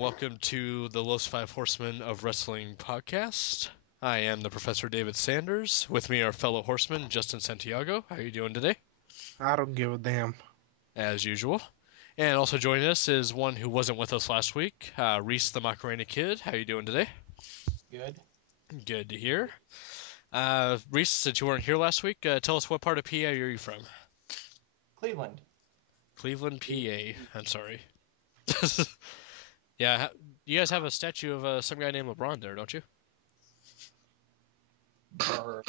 welcome to the Los Five Horsemen of Wrestling podcast. I am the Professor David Sanders. With me are fellow horsemen Justin Santiago. How are you doing today? I don't give a damn. As usual. And also joining us is one who wasn't with us last week, Reese the Macarena Kid. How are you doing today? Good. Good to hear. Reese, since you weren't here last week, tell us what part of PA are you from? Cleveland. Cleveland, PA. I'm sorry. Yeah, you guys have a statue of some guy named LeBron there, don't you? Brr.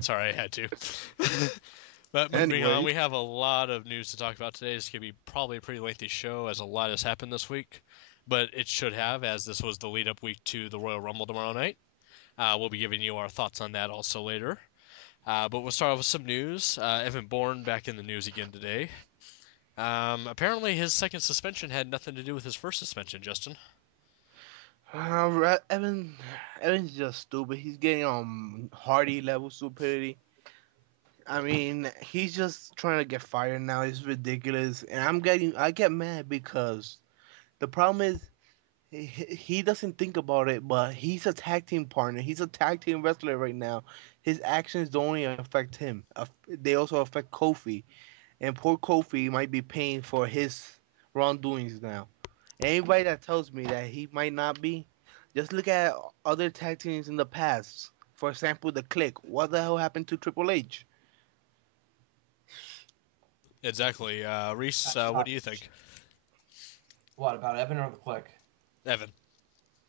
Sorry, I had to. But moving on, we have a lot of news to talk about today. This could be probably a pretty lengthy show, as a lot has happened this week. But it should have, as this was the lead-up week to the Royal Rumble tomorrow night. We'll be giving you our thoughts on that also later. But we'll start off with some news. Evan Bourne back in the news again today. Apparently his second suspension had nothing to do with his first suspension, Justin. Evan's just stupid. He's getting on Hardy level stupidity. I mean, he's just trying to get fired now. It's ridiculous, and I get mad because the problem is he doesn't think about it, but he's a tag team partner. He's a tag team wrestler right now. His actions don't only affect him; they also affect Kofi, and poor Kofi might be paying for his wrongdoings now. Anybody that tells me that he might not be, just look at other tag teams in the past. For example, the Click. What the hell happened to Triple H? Exactly. Reese, what do you think? What, about Evan or the Click? Evan.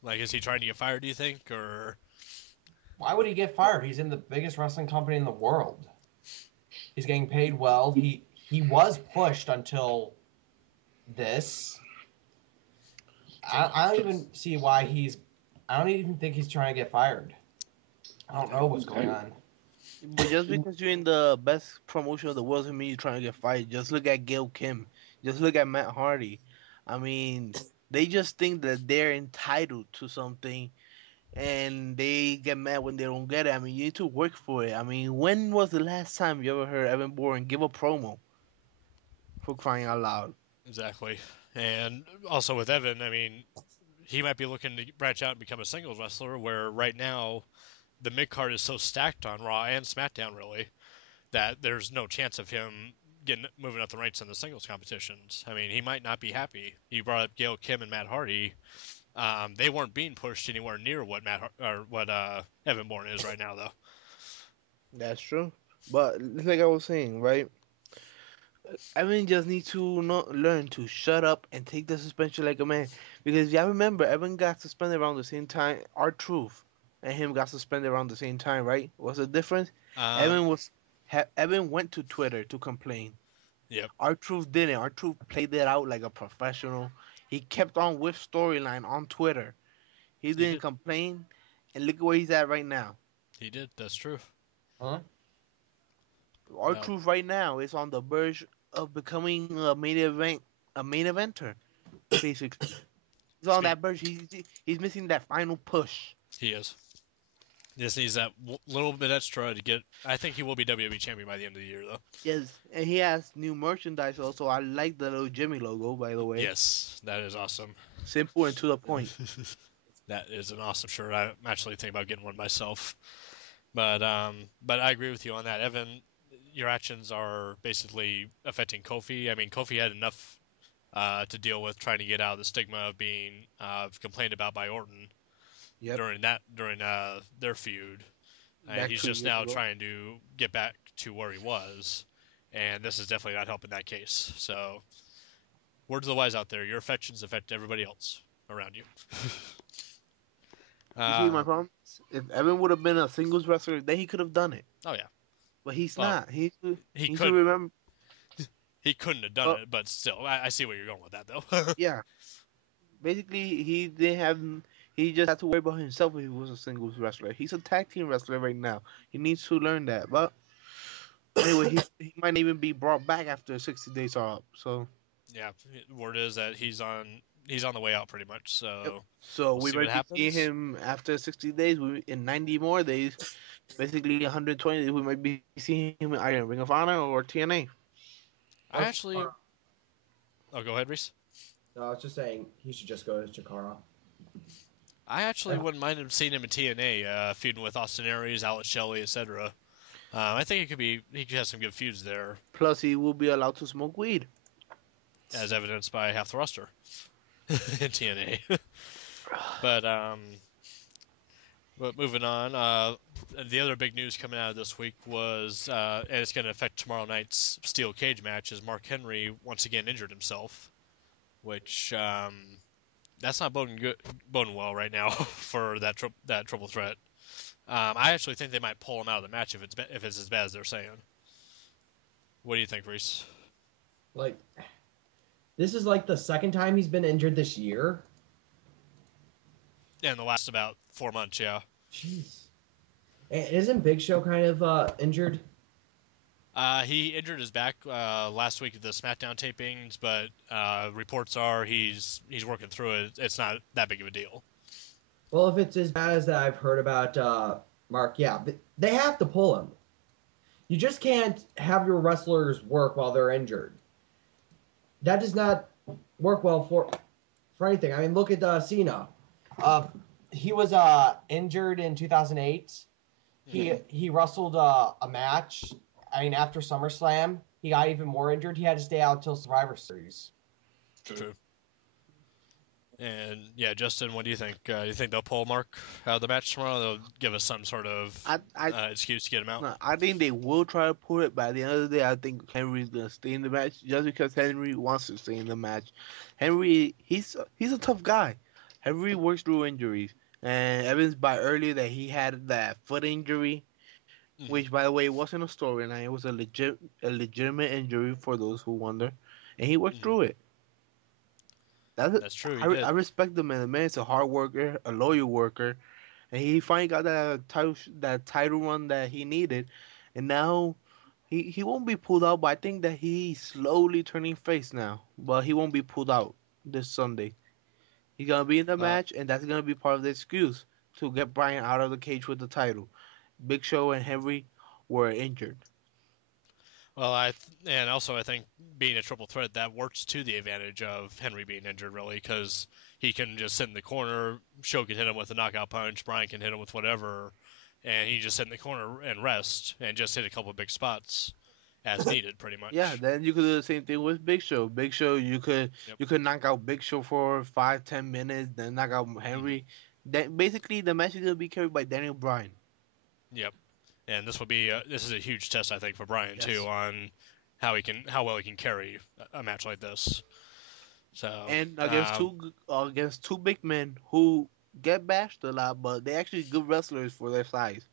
Like, is he trying to get fired, do you think, or... Why would he get fired? He's in the biggest wrestling company in the world. He's getting paid well. He was pushed until this. I don't even see why I don't even think he's trying to get fired. I don't know what's going on. But just because you're in the best promotion of the world doesn't mean you're trying to get fired. Just look at Gail Kim. Just look at Matt Hardy. I mean, they just think that they're entitled to something, and they get mad when they don't get it. I mean, you need to work for it. I mean, when was the last time you ever heard Evan Bourne give a promo? For crying out loud. Exactly. And also with Evan, I mean, he might be looking to branch out and become a singles wrestler, where right now the mid-card is so stacked on Raw and SmackDown, really, that there's no chance of him moving up the ranks in the singles competitions. I mean, he might not be happy. You brought up Gail Kim and Matt Hardy. They weren't being pushed anywhere near what Evan Bourne is right now, though. That's true. But like I was saying, right? Evan just needs to learn to shut up and take the suspension like a man. Because y'all remember, Evan got suspended around the same time. R-Truth and him got suspended around the same time, right? What's the difference? Evan went to Twitter to complain. Yep. R-Truth didn't. R-Truth played it out like a professional. He kept on with storyline on Twitter. He didn't complain, and look where he's at right now. He did. That's true. Huh? R-Truth right now is on the verge of becoming a main eventer. Basically, he's on that verge. He's missing that final push. He is. He just needs that little bit extra to get... I think he will be WWE champion by the end of the year, though. Yes, and he has new merchandise also. I like the little Jimmy logo, by the way. Yes, that is awesome. Simple and to the point. That is an awesome shirt. I'm actually thinking about getting one myself. But I agree with you on that. Evan, your actions are basically affecting Kofi. I mean, Kofi had enough to deal with trying to get out of the stigma of being complained about by Orton. Yep. during their feud, and he's just now trying to get back to where he was, and this is definitely not helping that case. So, word to the wise out there: your affections affect everybody else around you. You see my problem? If Evan would have been a singles wrestler, then he could have done it. Oh yeah, but he's not. He could remember. He couldn't have done it, but still, I see where you're going with that, though. Yeah, basically, he didn't have. He just had to worry about himself if he was a singles wrestler. He's a tag team wrestler right now. He needs to learn that. But anyway, he might even be brought back after 60 days are up. So yeah, word is that he's on the way out pretty much. So we might be seeing him after 60 days. In 90 more days, basically 120 days, we might be seeing him in either Ring of Honor or TNA. Oh, go ahead, Reese. No, I was just saying he should just go to Chikara. I actually wouldn't mind him seeing him in TNA, feuding with Austin Aries, Alex Shelley, etc. I think he could have some good feuds there. Plus, he will be allowed to smoke weed, as evidenced by half the roster in TNA. But moving on, the other big news coming out of this week was, and it's going to affect tomorrow night's steel cage match, is Mark Henry once again injured himself, which that's not boding well right now for that triple threat. I actually think they might pull him out of the match if it's as bad as they're saying. What do you think, Reese? Like, this is like the second time he's been injured this year. Yeah, in the last about 4 months, yeah. Jeez. Isn't Big Show kind of injured? He injured his back last week at the SmackDown tapings, but reports are he's working through it. It's not that big of a deal. Well, if it's as bad as that I've heard about Mark, yeah, they have to pull him. You just can't have your wrestlers work while they're injured. That does not work well for anything. I mean, look at Cena. He was injured in 2008. He wrestled a match. I mean, after SummerSlam, he got even more injured. He had to stay out until Survivor Series. True. And yeah, Justin, what do you think? You think they'll pull Mark out of the match tomorrow? They'll give us some sort of excuse to get him out. No, I think they will try to pull it, but at the end of the day, I think Henry's gonna stay in the match just because Henry wants to stay in the match. Henry, he's a tough guy. Henry works through injuries, and evidenced by earlier that he had that foot injury, which, by the way, wasn't a storyline. It was a legitimate injury for those who wonder, and he worked through it. That's true. I respect the man. The man is a hard worker, a loyal worker, and he finally got that title run that he needed, and now he won't be pulled out. But I think that he's slowly turning face now. But he won't be pulled out this Sunday. He's gonna be in the match, and that's gonna be part of the excuse to get Bryan out of the cage with the title. Big Show and Henry were injured. Well, I think being a triple threat, that works to the advantage of Henry being injured, really, because he can just sit in the corner. Show can hit him with a knockout punch. Bryan can hit him with whatever, and he just sit in the corner and rest and just hit a couple of big spots as needed, pretty much. Yeah, then you could do the same thing with Big Show. Big Show, you could knock out Big Show for 5-10 minutes, then knock out Henry. Then basically the match is gonna be carried by Daniel Bryan. Yep. And this is a huge test, I think, for Bryan too, on how well he can carry a match like this. So and against two big men who get bashed a lot, but they're actually good wrestlers for their size.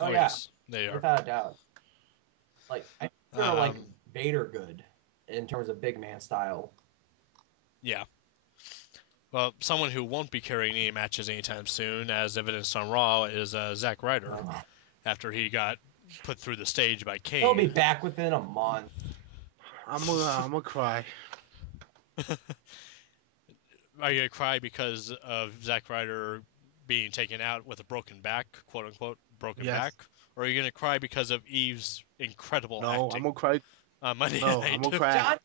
Oh yeah, yes, they are, without a doubt. Like I feel like Vader good in terms of big man style. Yeah. Well, someone who won't be carrying any matches anytime soon, as evidenced on Raw, is Zack Ryder. After he got put through the stage by Kane. He'll be back within a month. I'm gonna cry. Are you gonna cry because of Zack Ryder being taken out with a broken back, quote unquote, broken back? Or are you gonna cry because of Eve's incredible acting? I'm gonna cry. Monday night. I'm gonna cry.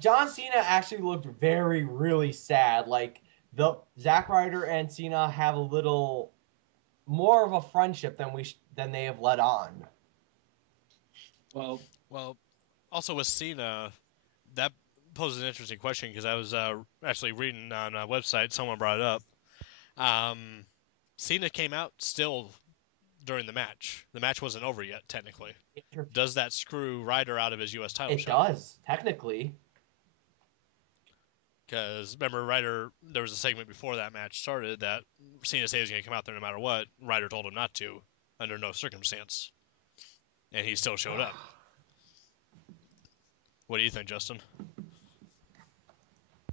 John Cena actually looked really sad. Like Zack Ryder and Cena have a little more of a friendship than they have let on. Well, also with Cena, that poses an interesting question because I was actually reading on a website, someone brought it up. Cena came out still during the match. The match wasn't over yet, technically. Does that screw Ryder out of his U.S. title shot? It does, technically. Because remember, Ryder, there was a segment before that match started that Cena said he was going to come out there no matter what. Ryder told him not to, under no circumstance. And he still showed up. What do you think, Justin?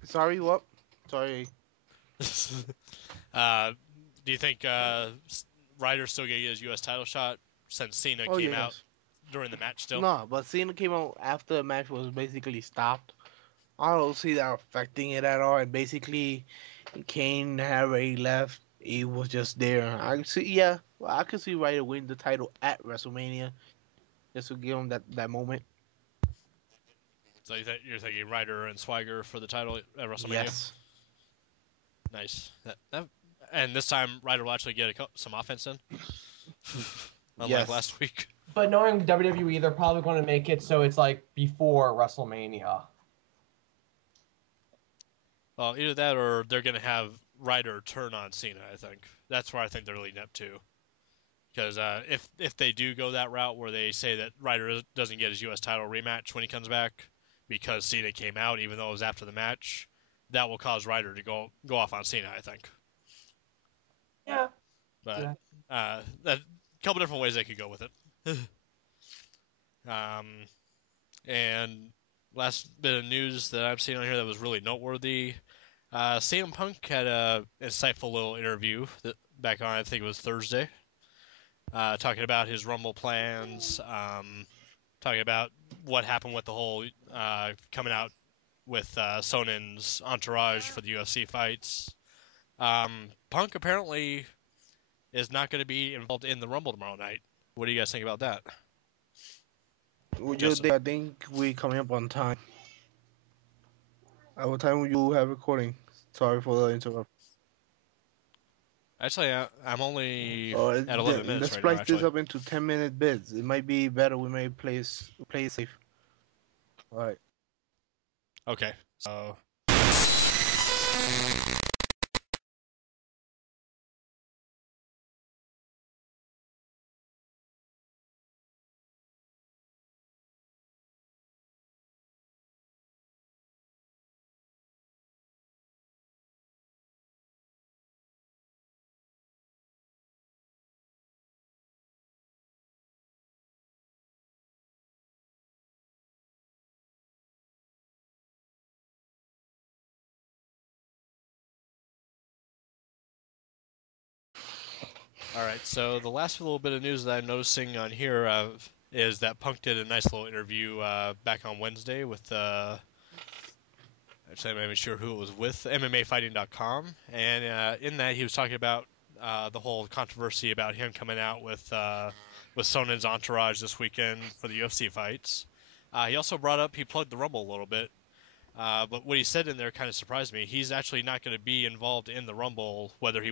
Sorry, what? Sorry. Do you think Ryder's still going to get his U.S. title shot since Cena came out during the match still? No, but Cena came out after the match was basically stopped. I don't see that affecting it at all. And basically, Kane had already left. He was just there. I could see Ryder win the title at WrestleMania, just to give him that moment. So you're thinking Ryder and Swagger for the title at WrestleMania? Yes. Nice. And this time Ryder will actually get some offense in, unlike Yes. last week. But knowing WWE, they're probably going to make it so it's like before WrestleMania. Well, either that or they're going to have Ryder turn on Cena, I think. That's where I think they're leading up to. Because if they do go that route where they say that Ryder doesn't get his U.S. title rematch when he comes back because Cena came out even though it was after the match, that will cause Ryder to go off on Cena, I think. Yeah. But a couple different ways they could go with it. And last bit of news that I've seen on here that was really noteworthy. CM Punk had a insightful little interview back on, I think it was Thursday, talking about his Rumble plans, talking about what happened with the whole coming out with Sonen's entourage for the UFC fights. Punk apparently is not going to be involved in the Rumble tomorrow night. What do you guys think about that? I think we coming up on time. At what time will you have recording? Sorry for the interrupt. Actually, I'm only at 11 minutes let's right now, splice this up into 10-minute bits. It might be better. We may play safe. All right. Okay. So. All right, so the last little bit of news that I'm noticing on here is that Punk did a nice little interview back on Wednesday with, actually I'm not even sure who it was with, MMAfighting.com, and in that he was talking about the whole controversy about him coming out with Sonen's entourage this weekend for the UFC fights. He also he plugged the Rumble a little bit, but what he said in there kind of surprised me. He's actually not going to be involved in the Rumble, whether he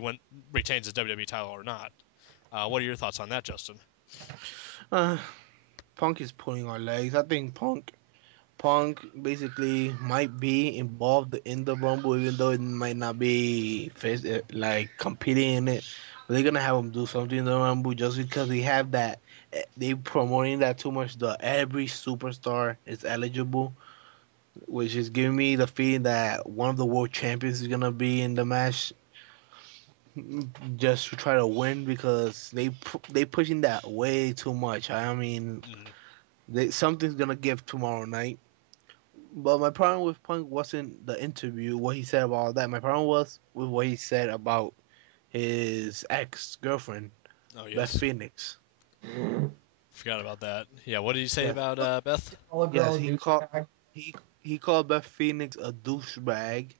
retains his WWE title or not. What are your thoughts on that, Justin? Punk is pulling our legs. I think Punk basically might be involved in the Rumble, even though it might not be like competing in it. But they're gonna have him do something in the Rumble just because they have that. They promoting that too much. Every superstar is eligible, which is giving me the feeling that one of the world champions is gonna be in the match, just to try to win because they pushing that way too much. I mean, something's gonna give tomorrow night. But my problem with Punk wasn't the interview, what he said about all that. My problem was with what he said about his ex-girlfriend, Beth Phoenix. Forgot about that. Yeah, what did he say about Beth? Yes, he called Beth Phoenix a douchebag,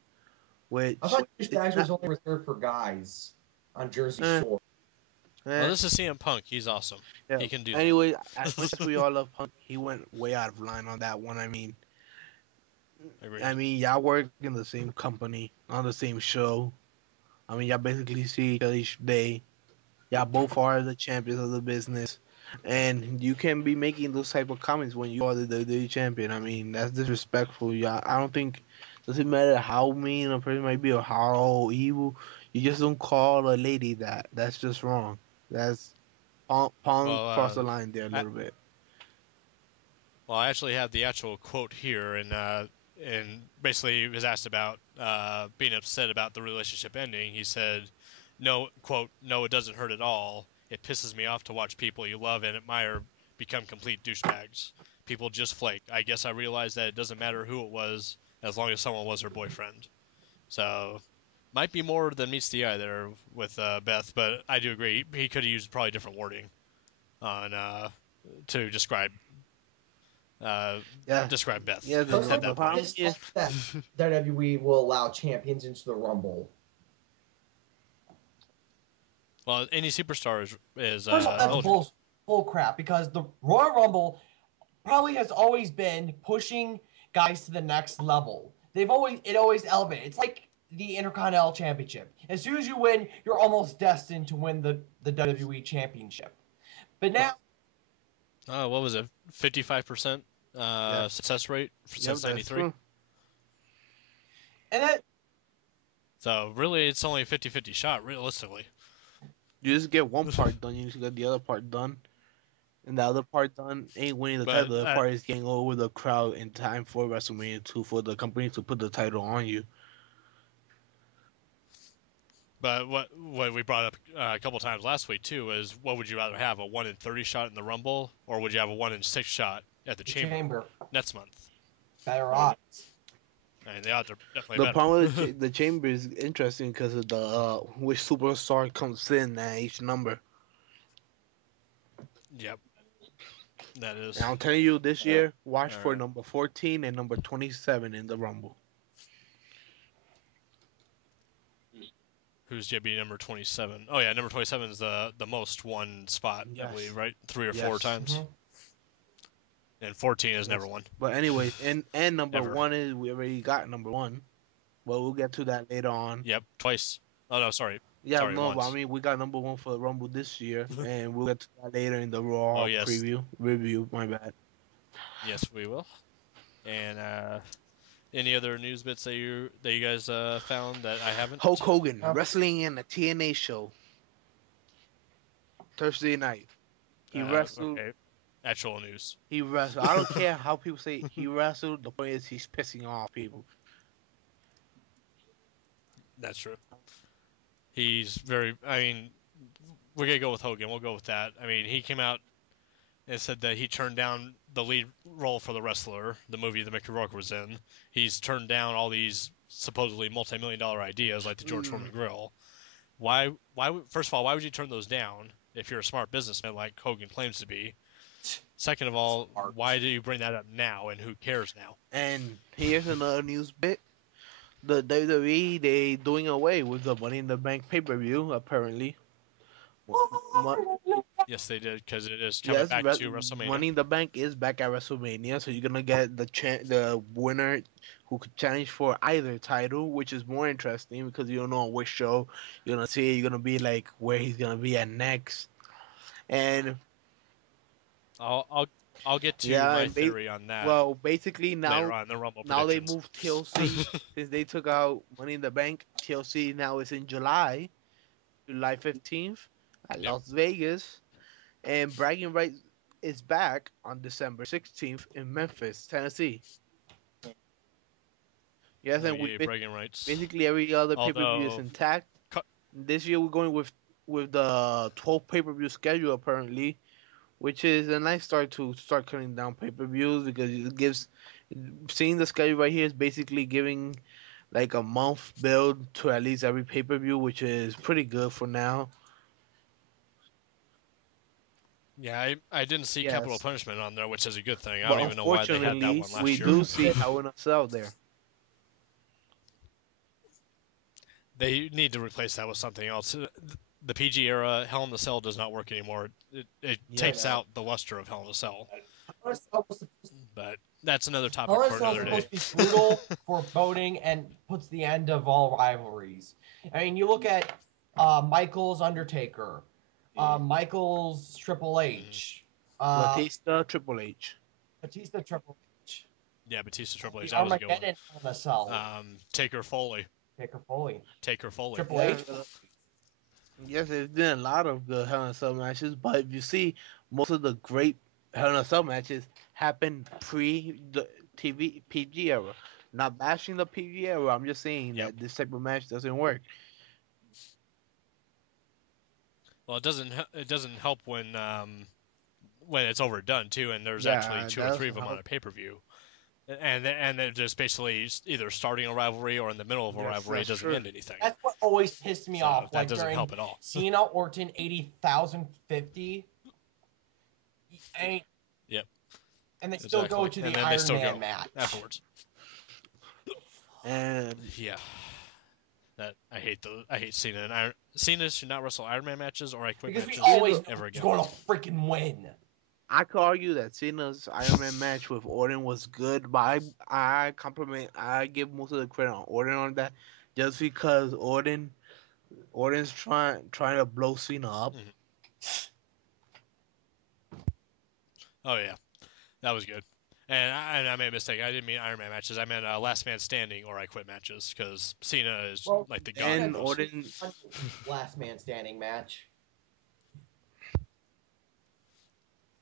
which I thought douchebags was only reserved for guys on Jersey Shore. Well, this is CM Punk. He's awesome. Yeah. He can do that. Anyway, as much as we all love Punk, he went way out of line on that one. I mean, y'all work in the same company, on the same show. I mean, y'all basically see each other each day. Y'all both are the champions of the business. And you can't be making those type of comments when you are the WWE champion. I mean, that's disrespectful. Y'all, I don't think, doesn't matter how mean a person might be or how evil, you just don't call a lady that. That's just wrong. That's Punk crossed the line there a little bit. Well, I actually have the actual quote here, and basically he was asked about being upset about the relationship ending. He said, "No, quote, no, it doesn't hurt at all. It pisses me off to watch people you love and admire become complete douchebags. People just flake. I guess I realized that it doesn't matter who it was as long as someone was her boyfriend." So, might be more than meets the eye there with Beth, but I do agree. He could have used probably different wording on to describe Beth. Yeah, the problem is that WWE will allow champions into the Rumble. Well, any superstar is First of all, that's bull crap, because the Royal Rumble probably has always been pushing guys to the next level. It always elevates. It's like the Intercontinental Championship. As soon as you win, you're almost destined to win the WWE Championship. But now, what was it? 55% success rate since '93. And that. So really, it's only a 50-50 shot, realistically. You just get one part done, you just get the other part done. And the other part done ain't winning the title. The other part is getting over the crowd in time for WrestleMania 2 for the company to put the title on you. But what we brought up a couple times last week too is, what would you rather have, a 1 in 30 shot in the Rumble, or would you have a 1 in 6 shot at the Chamber next month? Better odds. And the odds are definitely the better. problem with the Chamber is interesting because of the which superstar comes in at each number. Yep. That is. And I'm telling you, this year, watch for number 14 and number 27 in the Rumble. Who's JB number 27? Oh yeah, number 27 is the most won spot, I believe, right? 3 or 4 times. Mm-hmm. And 14 has never won. But anyways, and number 1 is, we already got number 1. Well, we'll get to that later on. Yep, twice. Oh no, sorry. Yeah, sorry, no, once. but I mean, we got number 1 for the Rumble this year, and we'll get to that later in the Raw review. My bad. Yes, we will. And any other news bits that you guys found that I haven't? Hulk Hogan wrestling in a TNA show Thursday night. He wrestled. Okay. Actual news. He wrestled. I don't care how people say he wrestled. The point is he's pissing off people. That's true. He's very. I mean, we're gonna go with Hogan. We'll go with that. I mean, he came out and said that he turned down the lead role for The Wrestler, the movie that Mickey Rourke was in. He's turned down all these supposedly multi-million-dollar ideas like the George Foreman Grill. Why? First of all, why would you turn those down if you're a smart businessman like Hogan claims to be? Second of all, why do you bring that up now, and who cares now? And here's another news bit. The WWE, they doing away with the Money in the Bank pay-per-view, apparently. Yes, they did, because it is coming back to WrestleMania. Money in the Bank is back at WrestleMania, so you're going to get the winner who could challenge for either title, which is more interesting because you don't know on which show you're going to see it. You're going to be like where he's going to be at next. And I'll get to my theory on that. Well, basically now they moved TLC since they took out Money in the Bank. TLC now is in July 15th at Las Vegas, and Bragging Rights is back on December 16th in Memphis, Tennessee. Yes, and Bragging Rights. Basically every other pay-per-view is intact. This year we're going with the 12 pay-per-view schedule apparently, which is a nice start to start cutting down pay-per-views because it gives, seeing the schedule right here is basically giving like a month build to at least every pay-per-view, which is pretty good for now. Yeah, I didn't see Capital Punishment on there, which is a good thing. I don't even know why they had that one last year. We do see Hell in a Cell there. They need to replace that with something else. The PG era, Hell in a Cell does not work anymore. It takes out the luster of Hell in a Cell. But that's another topic for another day. Hell in a Cell is supposed to be brutal for voting and puts the end of all rivalries. I mean, you look at Michaels Undertaker, Michaels Triple H, Batista Triple H. Batista Triple H. Yeah, Batista Triple H. That was a good one. Hell in a Cell. Taker Foley. Taker Foley. Triple H. Yes, there's been a lot of good Hell in a Cell matches, but if you see, most of the great Hell in a Cell matches happen pre the TV PG era. Not bashing the PG era, I'm just saying that this type of match doesn't work. Well, it doesn't help when it's overdone too, and there's actually 2 or 3 of them on a pay-per-view. And they're just basically either starting a rivalry or in the middle of a rivalry. It doesn't end anything. That's what always pissed me off. That doesn't help at all. Cena Orton 80,050. Yep. And they still go to the Iron Man match afterwards. And that I hate Cena. Cena should not wrestle Iron Man matches or I quit matches always ever again. Going to freaking win. I could argue that Cena's Iron Man match with Orton was good, but I give most of the credit on Orton on that, just because Orton's trying to blow Cena up. Mhm. Oh yeah, that was good. And I made a mistake. I didn't mean Iron Man matches. I meant Last Man Standing or I Quit matches because Cena is like the god. And Orton Last Man Standing match.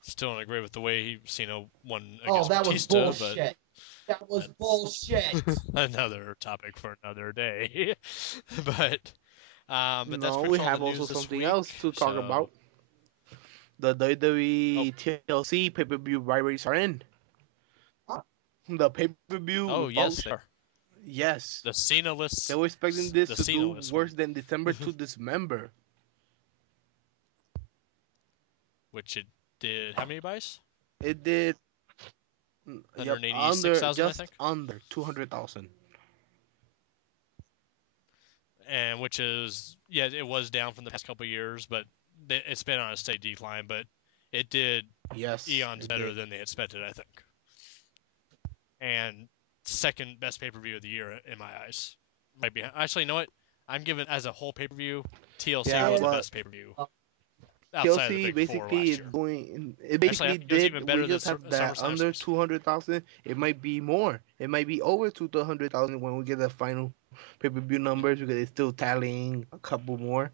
Still don't agree with the way Cena won Oh, against that Batista, was bullshit. That was bullshit. Another topic for another day. But that's no, pretty we much all have the news also this something week, else to talk so- about. The WWE TLC pay-per-view rivalries are in. The pay-per-view. Oh yes, they are. Yes. The Cena list. They were expecting this the to Cena do list worse one. than December to Dismember. Which it did. How many buys? It did 186,000, I just think. under 200,000. And which is it was down from the past couple of years, but it's been on a steady decline. But it did Yes, eons it better did. than they expected, I think. And second best pay-per-view of the year in my eyes. Might be actually, you know what? I'm giving as a whole pay-per-view. TLC Yeah, was the but- best pay-per-view. Outside of TLC the big four basically last is year. doing. It basically Actually, it was did. even better We than just have that SummerSlam under series. 200,000. It might be more. It might be over to 200,000 when we get the final pay-per-view numbers because it's still tallying a couple more.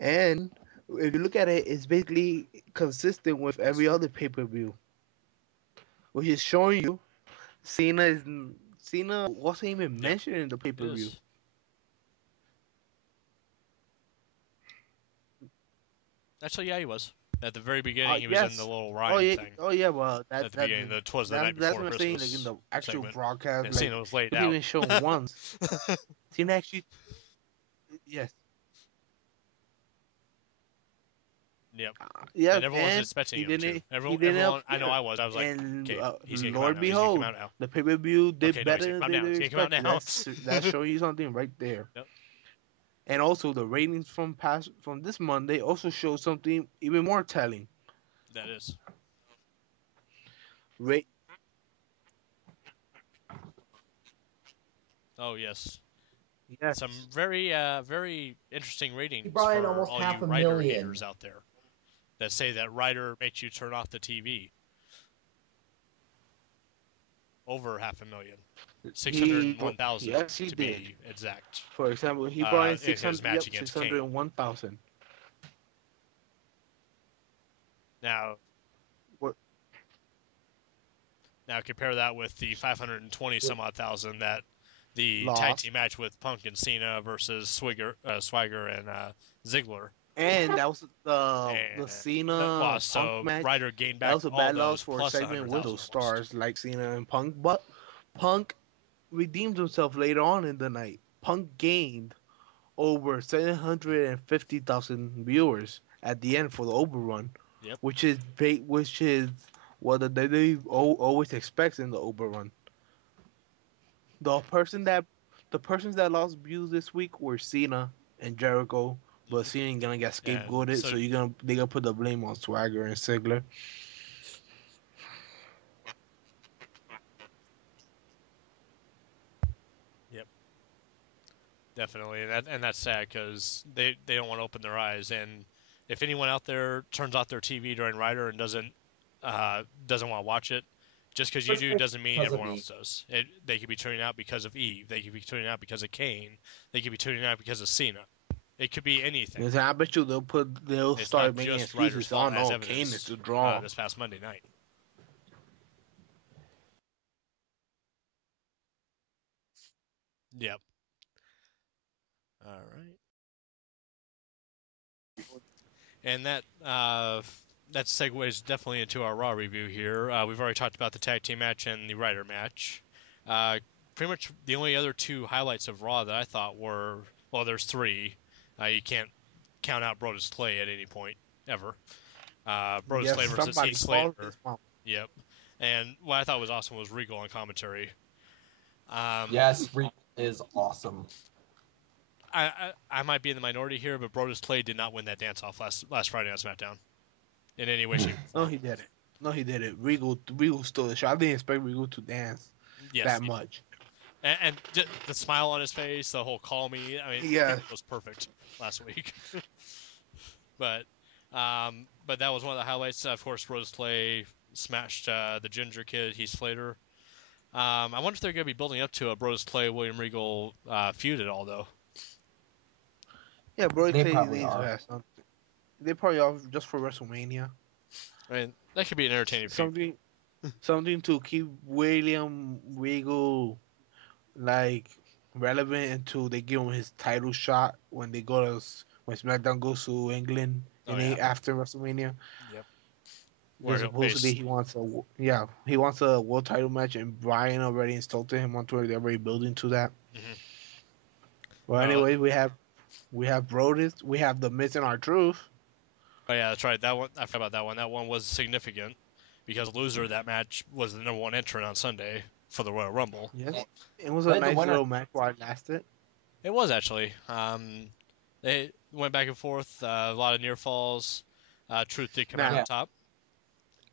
And if you look at it, it's basically consistent with every other pay-per-view, which is showing you Cena wasn't even mentioned in the It pay-per-view. is. Actually, yeah, he was. At the very beginning, he was in Yes. the little Ryan thing. Well, At the beginning, twas the night that's before what I'm saying. Christmas. Like in the actual segment. broadcast, And like Cena was laid it out. even shown once. Cena actually, yes, Yep. yes, And everyone was expecting he him to. didn't. Everyone, I know I was. I was like, and okay, he's gonna Lord come behold, out now. the pay-per-view did Okay, no, he's better gonna come than out now. they He's gonna come out expected. now. That's showing you something right there. Yep. And also the ratings from this Monday also show something even more telling. That is. Rate Oh yes. yes. Some very, very interesting ratings brought in for almost all you 500,000. Ryder haters out there that say that Ryder makes you turn off the TV. Over 500,000. 601,000 Yes, he to did. be exact. For example, he brought in in his match against Kane. 601,000. Now, What? Now compare that with the 520 some odd thousand that the Lost. tag team match with Punk and Cena versus Swagger and Ziggler. And that was the And Cena loss, so Punk match. Ryder gained back That was a all bad those loss for a plus segment with 100,000 those almost. stars like Cena and Punk. But Punk redeemed himself later on in the night. Punk gained over 750,000 viewers at the end for the overrun, Yep. which is what the WWE always expects in the overrun. The persons that lost views this week were Cena and Jericho, but Cena ain't gonna get Yeah, scapegoated, so- so they're gonna put the blame on Swagger and Ziggler. Definitely, and that's sad because they don't want to open their eyes. And if anyone out there turns off their TV during Ryder and doesn't want to watch it, just because you do doesn't mean Because of everyone Eve. else does. They could be tuning out because of Eve. They could be tuning out because of Kane. They could be tuning out because of Cena. It could be anything. Because I bet you they'll It's start not making just Ryder's excuses. fault, Oh as no, evidenced, Kane is the draw. This past Monday night. Yep. All right. And that segues definitely into our Raw review here. We've already talked about the tag team match and the Ryder match. Pretty much the only other two highlights of Raw that I thought were, well, there's three. You can't count out Brodus Clay at any point, ever. Brodus Yes, Clay versus somebody Heath called Slater. his mom. Yep. And what I thought was awesome was Regal on commentary. Yes, Regal is awesome. I might be in the minority here, but Brodus Clay did not win that dance-off last Friday on SmackDown. in any way, shape, or No, form. he didn't. No, he didn't. Regal stole the show. I didn't expect Regal to dance Yes, that much. And the smile on his face, the whole call me. I mean, Yeah. it was perfect last week. but that was one of the highlights. Of course, Rose Clay smashed the Ginger Kid, Heath Slater. I wonder if they're going to be building up to a Rose Clay William Regal feud at all, though. Yeah, bro. They Clay probably needs to are. have something. They probably are just for WrestleMania. I mean, that could be an entertaining feud. Something to keep William Regal like relevant until they give him his title shot when when SmackDown goes to England after WrestleMania. Yep. Because supposedly he wants a world title match, and Brian already insulted him on Twitter. They're already building to that. Mm-hmm. Well, anyway, we have Brodus, we have the Miz and R-Truth. Oh yeah, that's right. That one, I forgot about that one. That one was significant because the loser of that match was the #1 entrant on Sunday for the Royal Rumble. Yes, it was a nice little match while it lasted. It was actually. They went back and forth. A lot of near falls. Truth did come out on top.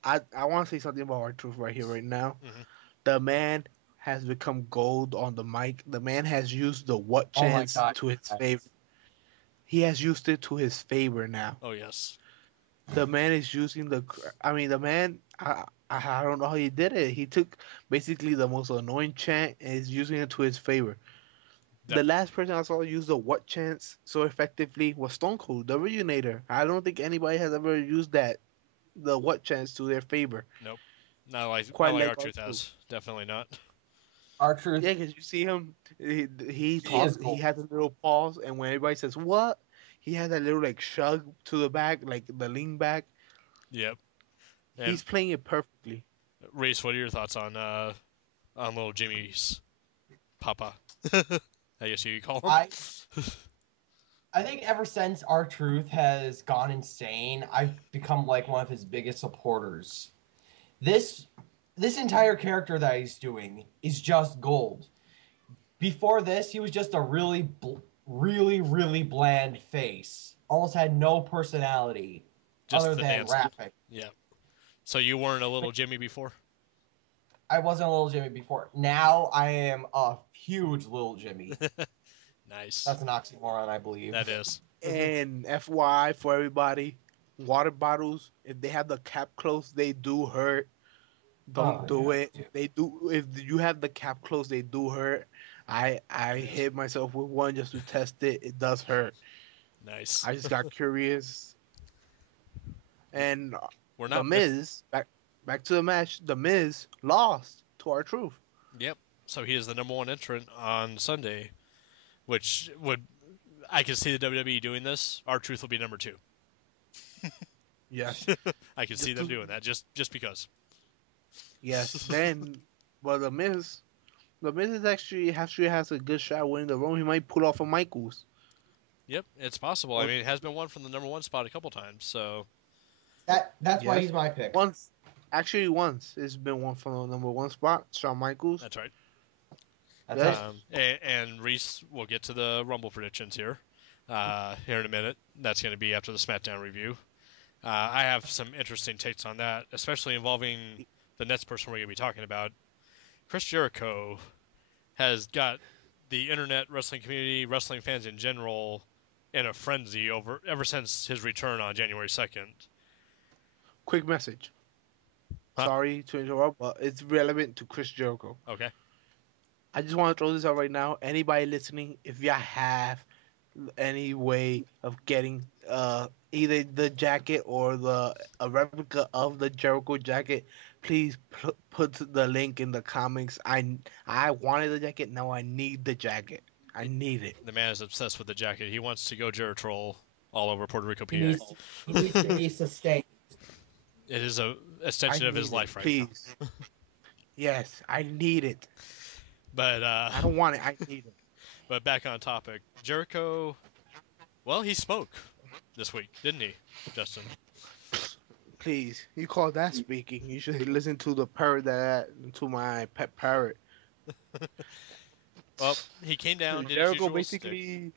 I want to say something about R-Truth right here, right now. Mm-hmm. The man has become gold on the mic. The man has used the what chance to his favor. He has used it to his favor now. Oh yes. The man is using the man. I don't know how he did it. He took basically the most annoying chant and is using it to his favor. Yep. The last person I saw use the what chance so effectively was Stone Cold, the originator. I don't think anybody has ever used the what chance to their favor. Nope. Not like R-Truth has. Definitely not. R-Truth. Yeah, because you see him, he talks, he has a little pause, and when everybody says what, he has that little like shrug to the back, like the lean back. Yep. And he's playing it perfectly. Reese, what are your thoughts on little Jimmy's Papa? I guess you could call him. I think ever since R-Truth has gone insane, I've become like one of his biggest supporters. This entire character that he's doing is just gold. Before this, he was just a really bland face. Almost had no personality just other than rapping. Yeah. So you weren't a little Jimmy before? I wasn't a little Jimmy before. Now I am a huge little Jimmy. Nice. That's an oxymoron, I believe. That is. And FYI for everybody, water bottles, if they have the cap closed, they do hurt. Don't do it. Yeah. They do. If you have the cap closed, they do hurt. I hit myself with one just to test it. It does hurt. Nice. I just got curious. And we're not The Miz, back to the match, The Miz lost to R-Truth. Yep. So he is the #1 entrant on Sunday, which I can see the WWE doing this. R-Truth will be #2. Yes. I can see them doing that just because. Yes. Then, but The Miz is actually has a good shot winning the Rumble. He might pull off a Michaels. Yep, it's possible. I mean, it has been won from the #1 spot a couple times, so. That's why he's my pick. Once it's been won from the #1 spot, Shawn Michaels. That's right. That's and Reese, we'll get to the Rumble predictions here in a minute. That's going to be after the SmackDown review. I have some interesting takes on that, especially involving the next person we're going to be talking about. Chris Jericho has got the internet wrestling community, wrestling fans in general, in a frenzy ever since his return on January 2nd. Quick message. Huh? Sorry to interrupt, but it's relevant to Chris Jericho. Okay. I just want to throw this out right now. Anybody listening, if you have any way of getting either the jacket or a replica of the Jericho jacket, please put the link in the comments. I wanted the jacket, now I need the jacket. I need it. The man is obsessed with the jacket. He wants to go Jeritrol all over Puerto Rico, PA. He needs to be sustained. It is a extension of his life right now. Please. Yes, I need it. But I don't want it. I need it. But back on topic, Jericho. Well, he spoke this week, didn't he, Justin? Please, you call that speaking? You should listen to the parrot to my pet parrot. Well, he came down. Jericho basically.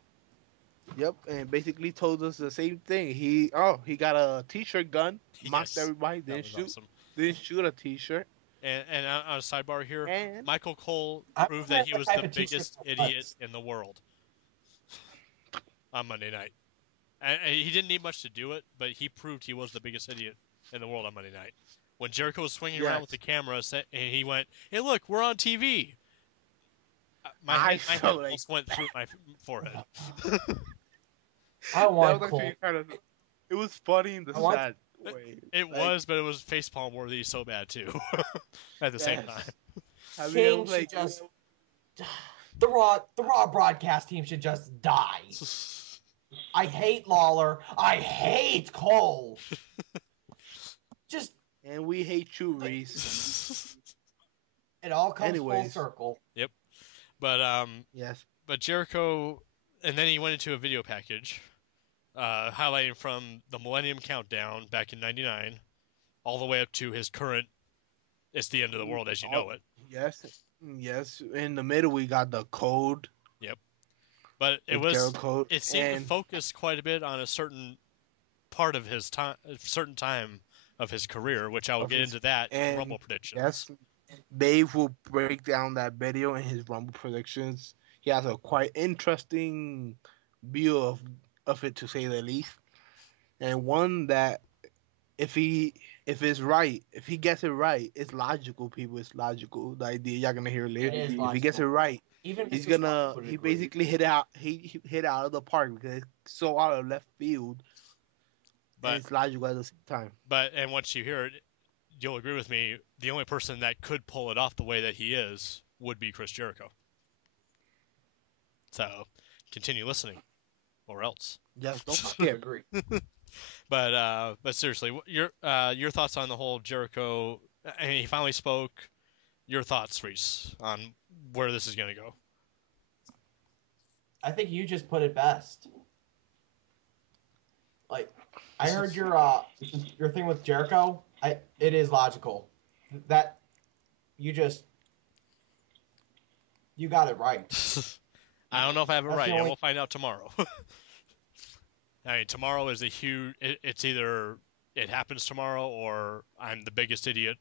Yep, and basically told us the same thing. He got a T-shirt gun, mocked Yes, everybody, that was awesome. didn't shoot a T-shirt, And on a sidebar here, and Michael Cole I'm proved that wondering he what was type the of t-shirt biggest that idiot was. in the world on Monday night. And he didn't need much to do it, but he proved he was the biggest idiot in the world on Monday night. When Jericho was swinging around with the camera, and he went, "Hey, look, we're on TV." My head almost went through my forehead. I want that was Cole. actually kind of. It was funny in the sad way. It was, but it was facepalm worthy so bad too. At the same time. I mean, King should just the Raw broadcast team should just die. I hate Lawler. I hate Cole. And we hate you, Reese. It all comes full circle. Yep. But yes. But Jericho, and then he went into a video package, highlighting from the Millennium Countdown back in '99, all the way up to his current. It's the end of the world as you know it. Yes. In the middle, we got the code. Yep. But it seemed to focus quite a bit on a certain part of his time, a certain time of his career, which I will get into that in Rumble predictions. Yes, Dave will break down that video in his Rumble predictions. He has a quite interesting view of it, to say the least, and one that if he gets it right, it's logical. People, it's logical. The idea y'all gonna hear later. If he gets it right, he basically hit out of the park because it's so out of left field. But it's logical at the same time. And once you hear it, you'll agree with me. The only person that could pull it off the way that he is would be Chris Jericho. So, continue listening, or else. Yes, don't agree. But seriously, your thoughts on the whole Jericho? And he finally spoke. Your thoughts, Reese, on where this is going to go? I think you just put it best. Like, I heard your thing with Jericho. It is logical. That you got it right. I don't know if I have it right. Yeah, we'll find out tomorrow. I mean, tomorrow is a huge. It's either it happens tomorrow or I'm the biggest idiot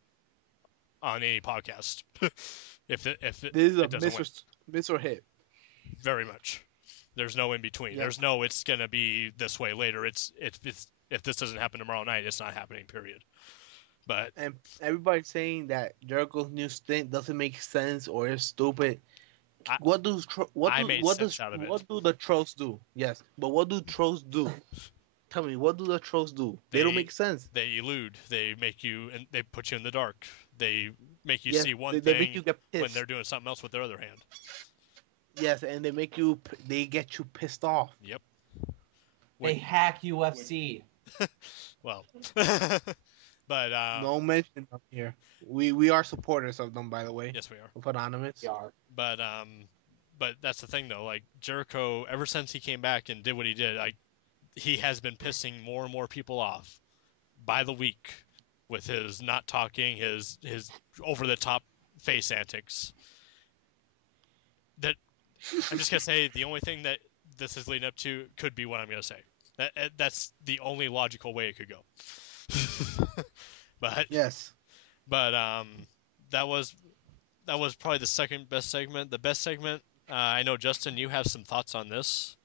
on any podcast. if this is a miss or hit. Very much. There's no in between. Yeah. There's no it's gonna be this way later. If this doesn't happen tomorrow night, it's not happening. Period. But and everybody's saying that Jericho's new stint doesn't make sense or is stupid. What do the trolls do? Yes, but what do trolls do? Tell me, what do the trolls do? They don't make sense. They elude. They make you, and they put you in the dark. They make you see one thing make you get pissed when they're doing something else with their other hand. Yes, and they get you pissed off. Yep. They hack UFC. Well, but no mention up here. We are supporters of them, by the way. Yes, we are. Of Anonymous. We are. But that's the thing though. Like Jericho, ever since he came back and did what he did, he has been pissing more and more people off by the week with his not talking, his over the top face antics. That I'm just gonna say the only thing that this is leading up to could be what I'm gonna say. That's the only logical way it could go. But yes. But that was probably the second best segment. The best segment, I know, Justin, you have some thoughts on this.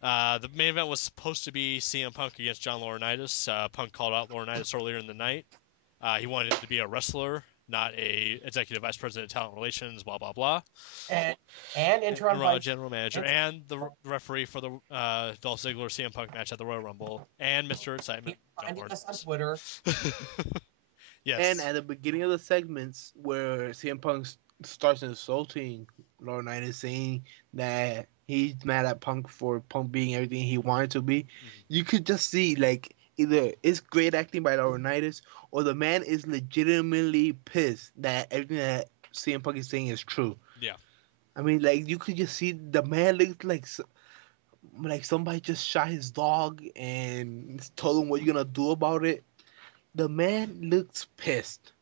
The main event was supposed to be CM Punk against John Laurinaitis. Punk called out Laurinaitis earlier in the night. He wanted it to be a wrestler, not a executive vice president of talent relations, blah, blah, blah. And interim general manager, and the referee for the Dolph Ziggler CM Punk match at the Royal Rumble, and Mr. Excitement. Finding us on Twitter. Yes. And at the beginning of the segments where CM Punk starts insulting Laurinaitis, saying that he's mad at Punk for Punk being everything he wanted to be, you could just see, like, either it's great acting by Laurinaitis or the man is legitimately pissed that everything that CM Punk is saying is true. Yeah. I mean, like, you could just see the man looks like somebody just shot his dog and told him what you're going to do about it. The man looks pissed,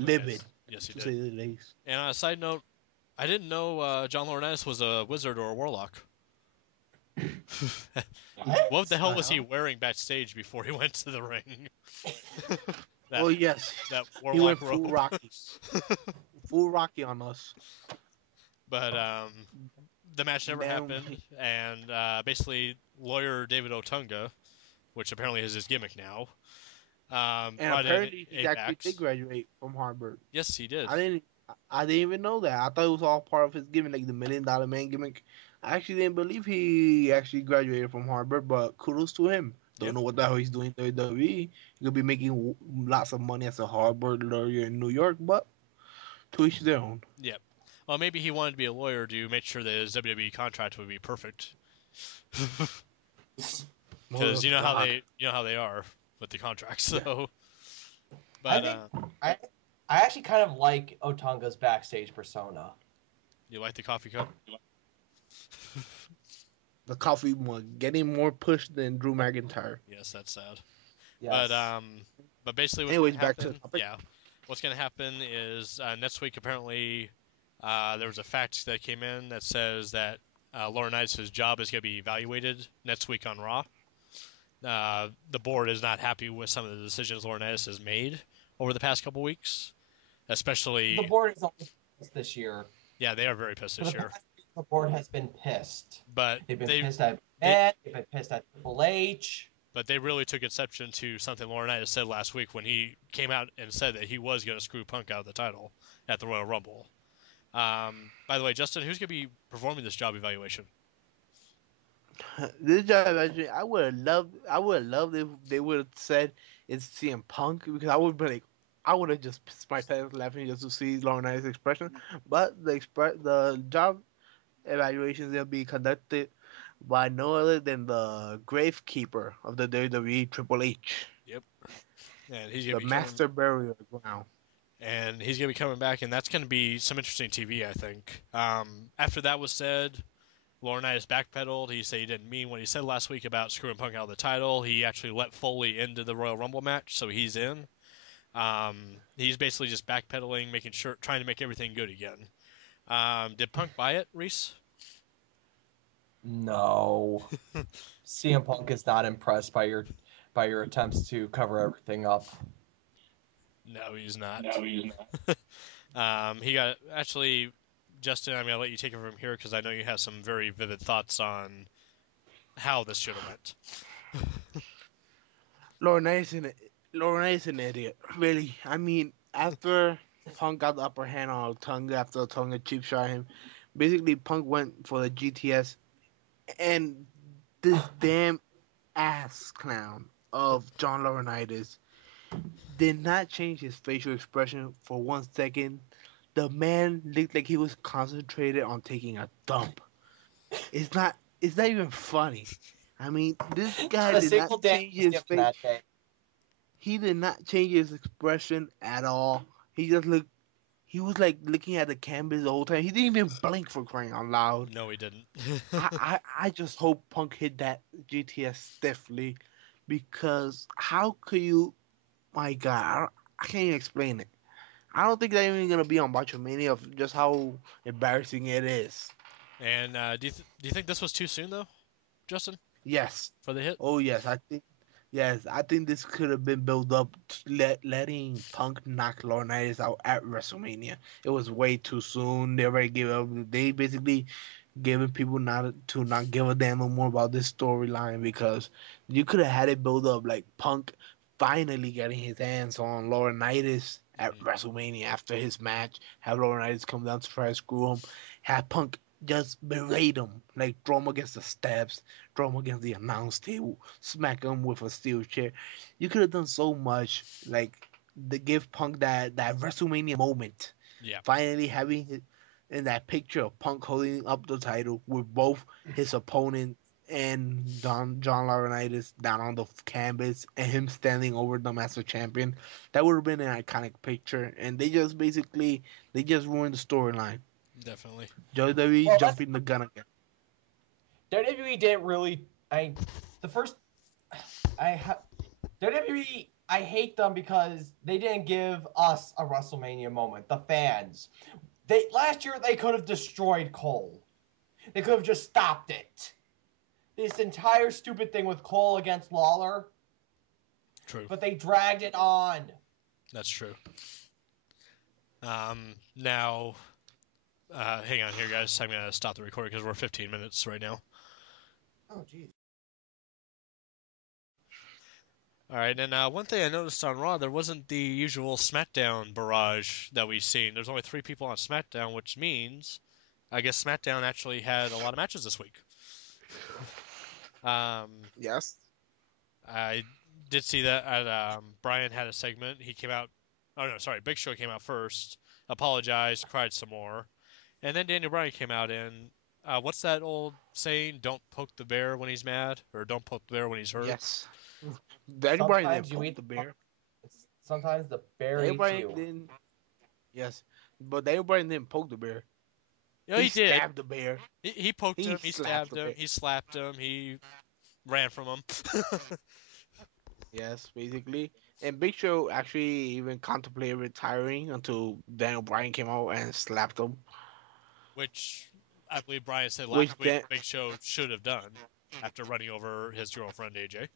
livid. Yes, he to did. say the least. And on a side note, I didn't know John Laurinaitis was a wizard or a warlock. What the hell was he wearing backstage before he went to the ring? Yes. That he went warlock robe. full Rocky. Full Rocky on us. But the match never happened, and basically lawyer David Otunga, which apparently is his gimmick now, and apparently he actually did graduate from Harvard. Yes, he did. I didn't even know that. I thought it was all part of his gimmick, like the $1 Million Man gimmick. I actually didn't believe he actually graduated from Harvard, but kudos to him. Don't know what the hell he's doing in WWE. He could be making lots of money as a Harvard lawyer in New York, but to each their own. Yep. Well, maybe he wanted to be a lawyer to make sure that his WWE contract would be perfect. Because you know how they are with the contracts. So, but I actually kind of like Otunga's backstage persona. You like the coffee cup? The coffee one getting more pushed than Drew McIntyre. Yes, that's sad. Yes. But basically, what's going to happen is next week apparently there was a fact that came in that says that Laurinaitis' job is going to be evaluated next week on Raw. The board is not happy with some of the decisions Laurinaitis has made over the past couple weeks, especially the board is always pissed this year. Yeah, they are very pissed this year. The board has been pissed. But they've been pissed at Ed, they've been pissed at Triple H. But they really took exception to something Laurinaitis said last week when he came out and said that he was going to screw Punk out of the title at the Royal Rumble. By the way, Justin, who's going to be performing this job evaluation? This job evaluation, I would have loved if they would have said it's CM Punk, because I would have just pissed my pants laughing just to see Laurinaitis' expression. But the job evaluations will be conducted by no other than the gravekeeper of the WWE, Triple H. Yep. And he's gonna the master burial ground. And he's going to be coming back, and that's going to be some interesting TV, I think. After that was said, Laurinaitis backpedaled. He said he didn't mean what he said last week about screwing Punk out of the title. He actually let Foley into the Royal Rumble match, so he's in. He's basically just backpedaling, trying to make everything good again. Did Punk buy it, Reese? No. CM Punk is not impressed by your attempts to cover everything up. No, he's not. He got actually, Justin. I'm gonna let you take it from here because I know you have some very vivid thoughts on how this should have went. Laurinaitis an idiot, really. I mean, after Punk got the upper hand on Otunga, after Otunga cheap shot him, basically Punk went for the GTS, and this damn ass clown of John Laurinaitis did not change his facial expression for 1 second. The man looked like he was concentrated on taking a dump. It's not even funny. I mean, this guy did not change his face. He did not change his expression at all. He was like looking at the canvas the whole time. He didn't even blink, for crying out loud. No, he didn't. I just hope Punk hit that GTS stiffly, because how could you? My God, I can't even explain it. I don't think they're even gonna be on Botchamania of just how embarrassing it is. And do you think this was too soon though, Justin? Yes. For the hit? Oh yes, I think this could have been built up to letting Punk knock Laurinaitis out at WrestleMania. It was way too soon. They already gave up. They basically giving people not give a damn no more about this storyline, because you could have had it build up like Punk finally getting his hands on Laurinaitis at WrestleMania after his match. Have Laurinaitis come down to try to screw him. Have Punk just berate him, like throw him against the steps, throw him against the announce table, smack him with a steel chair. You could have done so much, like to give Punk that WrestleMania moment. Yeah. Finally having it in that picture of Punk holding up the title with both his opponent and John Laurinaitis down on the canvas, and him standing over them as a champion. That would have been an iconic picture, and they just ruined the storyline. Definitely. WWE jumping the gun again. WWE didn't really. WWE, I hate them because they didn't give us a WrestleMania moment, the fans. Last year they could have destroyed Cole. They could have just stopped it. this entire stupid thing with Cole against Lawler. True. But they dragged it on. That's true. Now, hang on here, guys. I'm going to stop the recording because we're 15 minutes right now. Oh, jeez. All right, and one thing I noticed on Raw, there wasn't the usual SmackDown barrage that we've seen. There's only 3 people on SmackDown, which means, I guess SmackDown actually had a lot of matches this week. Yes. I did see that Brian had a segment. He came out. Oh no, sorry. Big Show came out first, apologized, cried some more, and then Daniel Bryan came out and what's that old saying? Don't poke the bear when he's mad, or don't poke the bear when he's hurt. Yes. Daniel Bryan didn't poke the bear. Sometimes the bear eats you. Didn't. Yes, but Daniel Bryan didn't poke the bear. Yeah, he did. Stabbed the bear. He poked him. He stabbed him. He slapped him. He ran from him. Yes, basically. And Big Show actually even contemplated retiring until Daniel Bryan came out and slapped him. Which I believe Bryan said last week Big Show should have done after running over his girlfriend, AJ.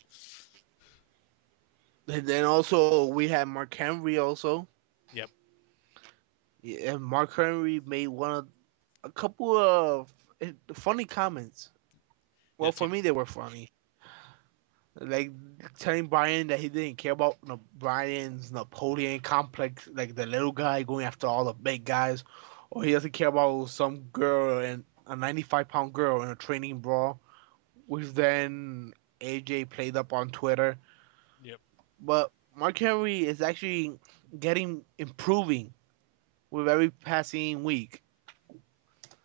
And then also we had Mark Henry also. Yep. Yeah, Mark Henry made a couple of funny comments. Well, for me, they were funny. Like telling Bryan that he didn't care about Bryan's Napoleon complex, like the little guy going after all the big guys, or he doesn't care about some girl and a 95-pound girl in a training brawl, which then AJ played up on Twitter. Yep. But Mark Henry is actually improving with every passing week.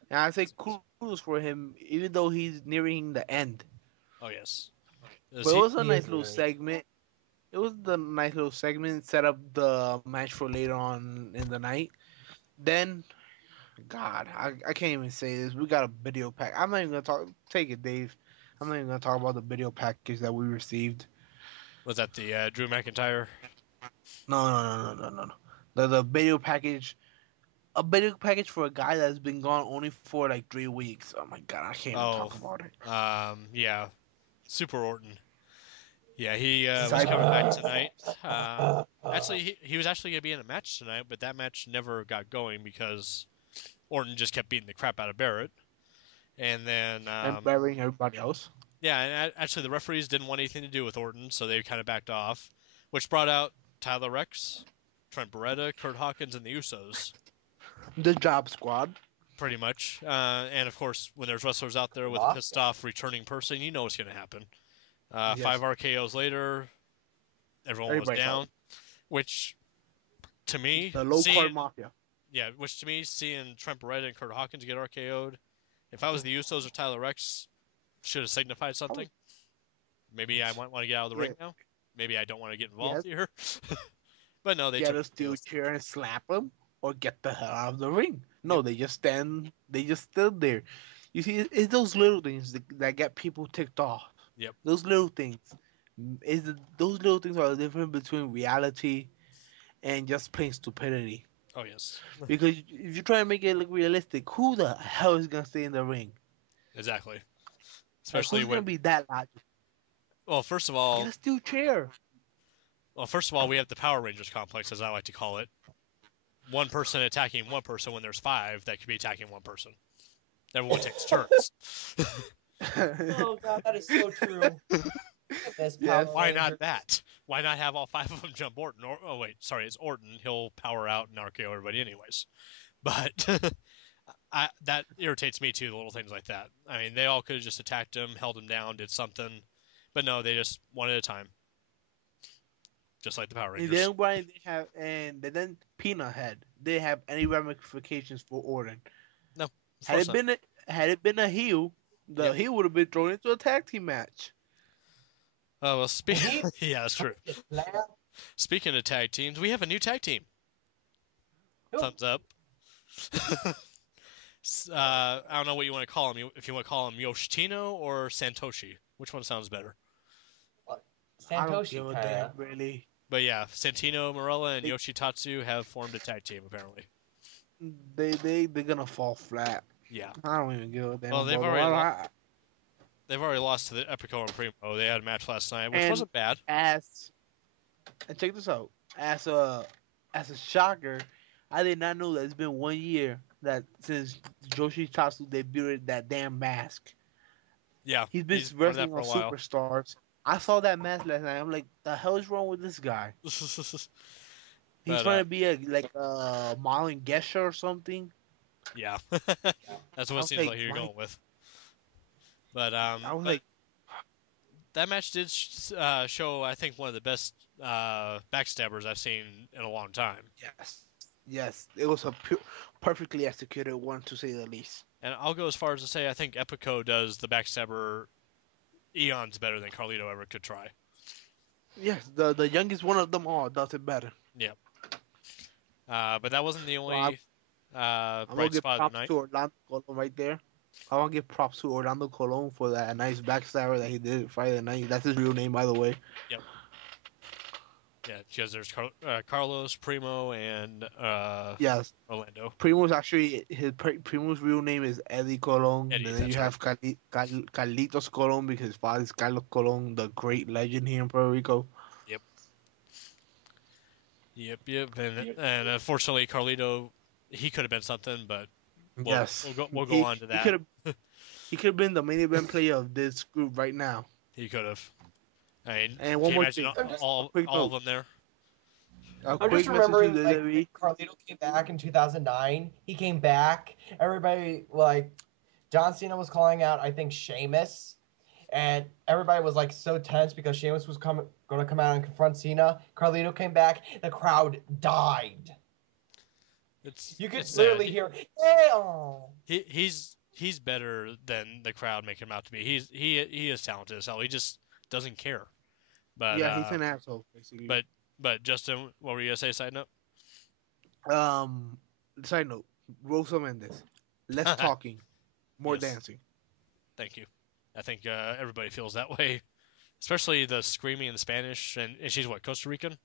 And I say kudos for him, even though he's nearing the end. Oh, yes. But it was a nice little segment. It was the nice little segment, set up the match for later on in the night. Then, God, I can't even say this. We got a video pack. I'm not even going to talk. Take it, Dave. I'm not even going to talk about the video package that we received. Was that the Drew McIntyre? No. The video package. A video package for a guy that's been gone only for like 3 weeks. Oh my God, I can't even talk about it. Yeah. Super Orton. Yeah, he was coming back tonight. Actually, he was actually going to be in a match tonight, but that match never got going because Orton just kept beating the crap out of Barrett. And then... and burying everybody else. Yeah, and actually the referees didn't want anything to do with Orton, so they kind of backed off, which brought out Tyler Rex, Trent Beretta, Kurt Hawkins, and the Usos. The Job Squad. Pretty much. And, of course, when there's wrestlers out there with a pissed-off returning person, you know what's going to happen. Yes. 5 RKOs later, everybody was down. Out. Which, to me... The low-card mafia. Yeah, which to me, seeing Trent Beretta and Kurt Hawkins get RKO'd, if I was the Usos or Tyler Rex, should have signified something. Maybe I might want to get out of the ring now. Maybe I don't want to get involved here. But no, they get a steel chair and slap him, or get the hell out of the ring. No, they just stand. They just stood there. You see, it's those little things that get people ticked off. Yep. Those little things. Those little things are the difference between reality and just plain stupidity. Oh yes. Because if you try to make it look realistic, who the hell is gonna stay in the ring? Exactly. Especially who's gonna be that logical? Well, first of all, get a steel chair. Well, first of all, we have the Power Rangers complex, as I like to call it. One person attacking one person when there's 5 that could be attacking one person. Everyone takes turns. Oh God, that is so true. Yes. Why not that? Why not have all 5 of them jump Orton? Oh wait, sorry, it's Orton. He'll power out and RKO everybody anyways. But that irritates me too, the little things like that. I mean, they all could have just attacked him, held him down, did something. But no, they just one at a time. Just like the Power Rangers. And then why they have, and then Peanut Head. They have any ramifications for Orton? No. Had it been a heel, the heel would have been thrown into a tag team match. Oh well, yeah, that's true. Speaking of tag teams, we have a new tag team. Thumbs up. I don't know what you want to call him. If you want to call him Yoshitino or Santoshi, which one sounds better? Santoshi, I don't give a damn, really. But yeah, Santino Marella and Yoshitatsu have formed a tag team apparently. They're gonna fall flat. Yeah. I don't even give a damn. Well, they've already. they've already lost to the Epico and Primo. They had a match last night, which And wasn't bad. And check this out. As a shocker, I did not know that it's been 1 year that since Yoshitatsu debuted that damn mask. Yeah, He's been he's wrestling for on a while. Superstars. I saw that mask last night. I'm like, the hell is wrong with this guy? He's trying to be a modeling gesture or something. Yeah, that's what it seems like you're going with. But I was like, that match did show, I think, one of the best backstabbers I've seen in a long time. Yes, it was a perfectly executed one, to say the least. And I'll go as far as to say I think Epico does the backstabber eons better than Carlito ever could try. Yes, the youngest one of them all does it better. Yeah. But that wasn't the only I'm bright spot of the night. To Orlando Colon right there. I want to give props to Orlando Colon for that nice backstabber that he did Friday night. That's his real name, by the way. Yep. Yeah, because there's Carlos, Primo, and yes, Orlando. Primo's actually Primo's real name is Eddie Colon. Eddie, and then you have Carlitos Colon because his father is Carlos Colon, the great legend here in Puerto Rico. Yep. And unfortunately, Carlito, he could have been something, but we'll go on to that. He could have been the main event player of this group right now. He could have. I mean, and one more thing, all of them there. I'm just remembering Carlito came back in 2009. He came back. Everybody, John Cena was calling out, I think, Sheamus. And everybody was, so tense because Sheamus was going to come out and confront Cena. Carlito came back. The crowd died. You could literally hear, hey, He's better than the crowd making him out to be. He is talented as hell. He just doesn't care. But yeah, he's an asshole, basically. But Justin, what were you gonna say? Side note. Side note. Rosa Mendes. Less talking, more dancing. Thank you. I think everybody feels that way, especially the screaming in Spanish. And she's what, Costa Rican?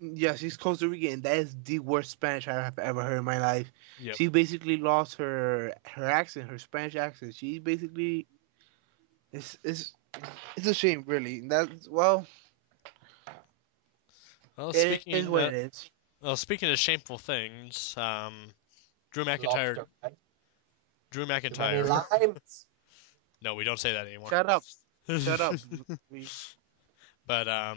Yeah, she's Costa Rican, and that is the worst Spanish I have ever heard in my life. Yep. She basically lost her accent, her Spanish accent. She basically, it's a shame, really. Speaking of shameful things, Drew McIntyre. No, we don't say that anymore. Shut up. But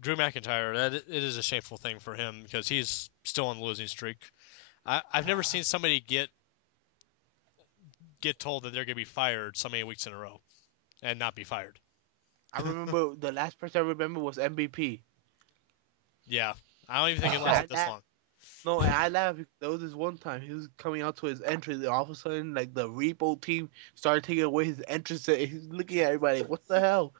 Drew McIntyre, it is a shameful thing for him because he's still on the losing streak. I've never seen somebody get told that they're going to be fired so many weeks in a row and not be fired. I remember the last person I remember was MVP. Yeah, I don't even think it lasted this long. No, and I laughed. There was this one time he was coming out to his entrance, and all of a sudden, the Repo team started taking away his entrance. And he's looking at everybody, what the hell?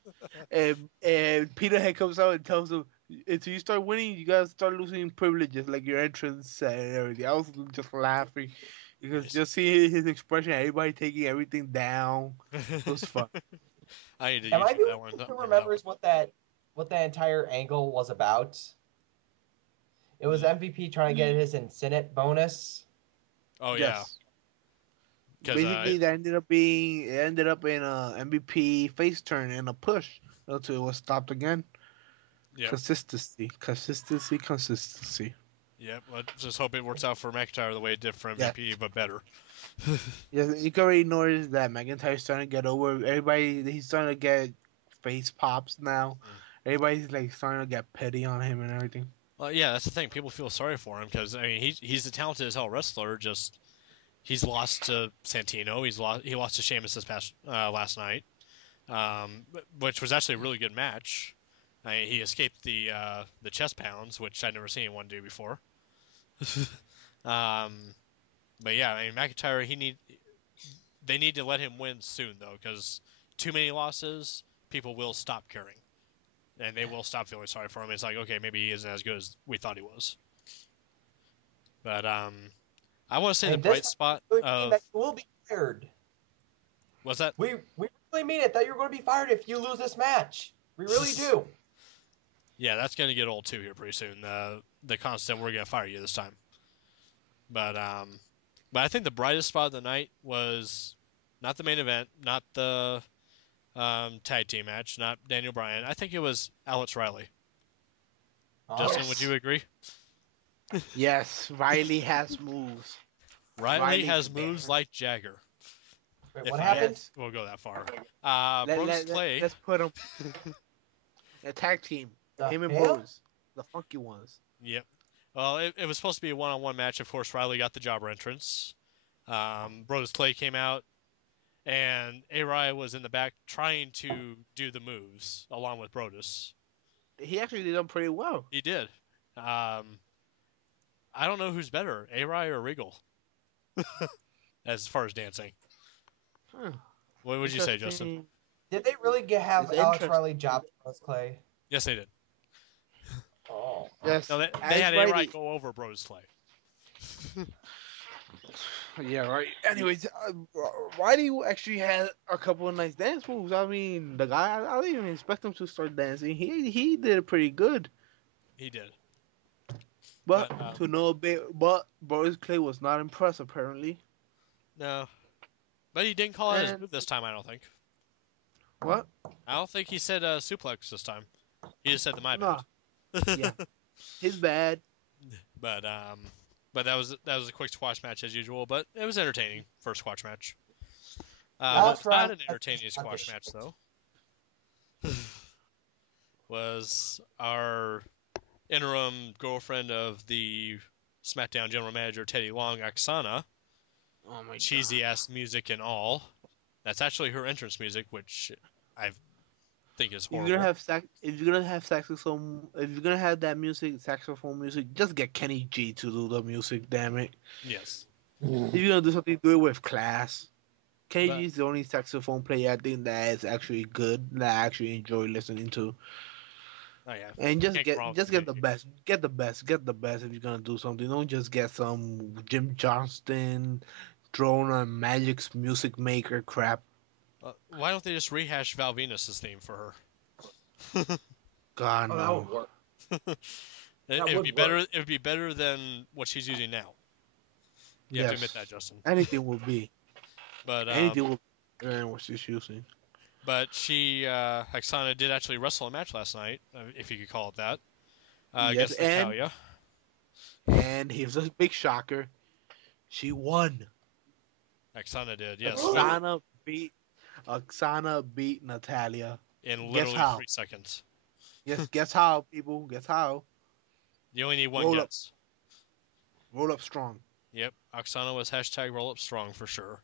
and Peterhead comes out and tells him, until you start winning, you gotta start losing privileges, like your entrance and everything. I was just laughing because just seeing his expression, everybody taking everything down, it was fun. I need to Am use I the that one. one who remembers what that entire angle was about? It was MVP trying to get his Incentive bonus. Oh yeah. Yes. Basically, that ended up in a MVP face turn and a push until it was stopped again. Yeah. Consistency. Yeah, let's just hope it works out for McIntyre the way it did for MVP, but better. Yeah, you can already notice that McIntyre's starting to get over everybody. He's starting to get face pops now. Everybody's starting to get petty on him and everything. Well, yeah, that's the thing. People feel sorry for him because he's a talented as hell wrestler. Just he's lost to Santino. He lost to Sheamus this past last night, which was actually a really good match. He escaped the chest pounds, which I'd never seen anyone do before. But yeah, McIntyre, they need to let him win soon though, because too many losses, people will stop caring. And they will stop feeling sorry for him. It's like, okay, maybe he isn't as good as we thought he was. But I want to say the bright spot of... that you will be fired. What's that? We really mean it, that you're going to be fired if you lose this match. We really do. Yeah, that's going to get old too here pretty soon. The constant, we're going to fire you this time. But I think the brightest spot of the night was not the main event, not the tag team match, not Daniel Bryan. I think it was Alex Riley. Oh, Justin, yes. would you agree? Yes, Riley has moves. Riley has can moves dance. like Jagger. Wait, If what I happened? Yes. will go that far. Let, Brodus let, let, Clay. let's put him a tag team. The Him and hell? Brodus, the funky ones. Yep. Well, it was supposed to be a one-on-one match. Of course, Riley got the jobber entrance. Brodus Clay came out, and A-Rye was in the back trying to do the moves along with Brodus. He actually did them pretty well. He did. I don't know who's better, A-Rye or Regal, as far as dancing. Huh. What would you say, Justin? Did they really have It's Alex interesting. Riley job Brodus Clay? Yes, they did. Oh. Yes. No, they as had A-Rye Riley- go over Brodus Clay. Yeah, right. Anyways, Riley actually had a couple of nice dance moves. I mean, the guy, I didn't even expect him to start dancing. He did it pretty good. He did. But But, to no bit, but Boris Clay was not impressed apparently. No. But he didn't call it his And- move this time, I don't think. What? I don't think he said suplex this time. He just said the my Nah. bad. Yeah. His bad. But that was a quick squash match as usual, but it was entertaining for a squash match. Alex What's not Riley- an entertaining squash match though was our interim girlfriend of the SmackDown general manager Teddy Long, Oksana. Oh my Cheesy ass music and all. That's actually her entrance music, which I think is If you're horrible. gonna have if you're gonna have saxophone, if you're gonna have that music, saxophone music, just get Kenny G to do the music. Damn it! Yes. If you're gonna do something, do it with class. Kenny But- G is the only saxophone player I think that is actually good, that I actually enjoy listening to. Oh yeah. And just Can't get go wrong just with get the Kenny G. best, get the best, get the best if you're gonna do something. Don't just get some Jim Johnston, drone on Magic's music maker crap. Why don't they just rehash Val Venus' theme for her? God Oh, that no. would work. It That would would be better. It would be better than what she's using now. You have to admit that, Justin. Anything will be. But Anything will be better than what she's using. but she Oksana did actually wrestle a match last night, if you could call it that, Yes, against and- Natalia. And here's a big shocker. She won. Oksana did, yes, Oksana beat Natalia. in guess literally how? 3 seconds. Yes, guess how, people? Guess how? You only need one Roll up. guess. Roll up strong. Yep, Oksana was hashtag roll up strong for sure.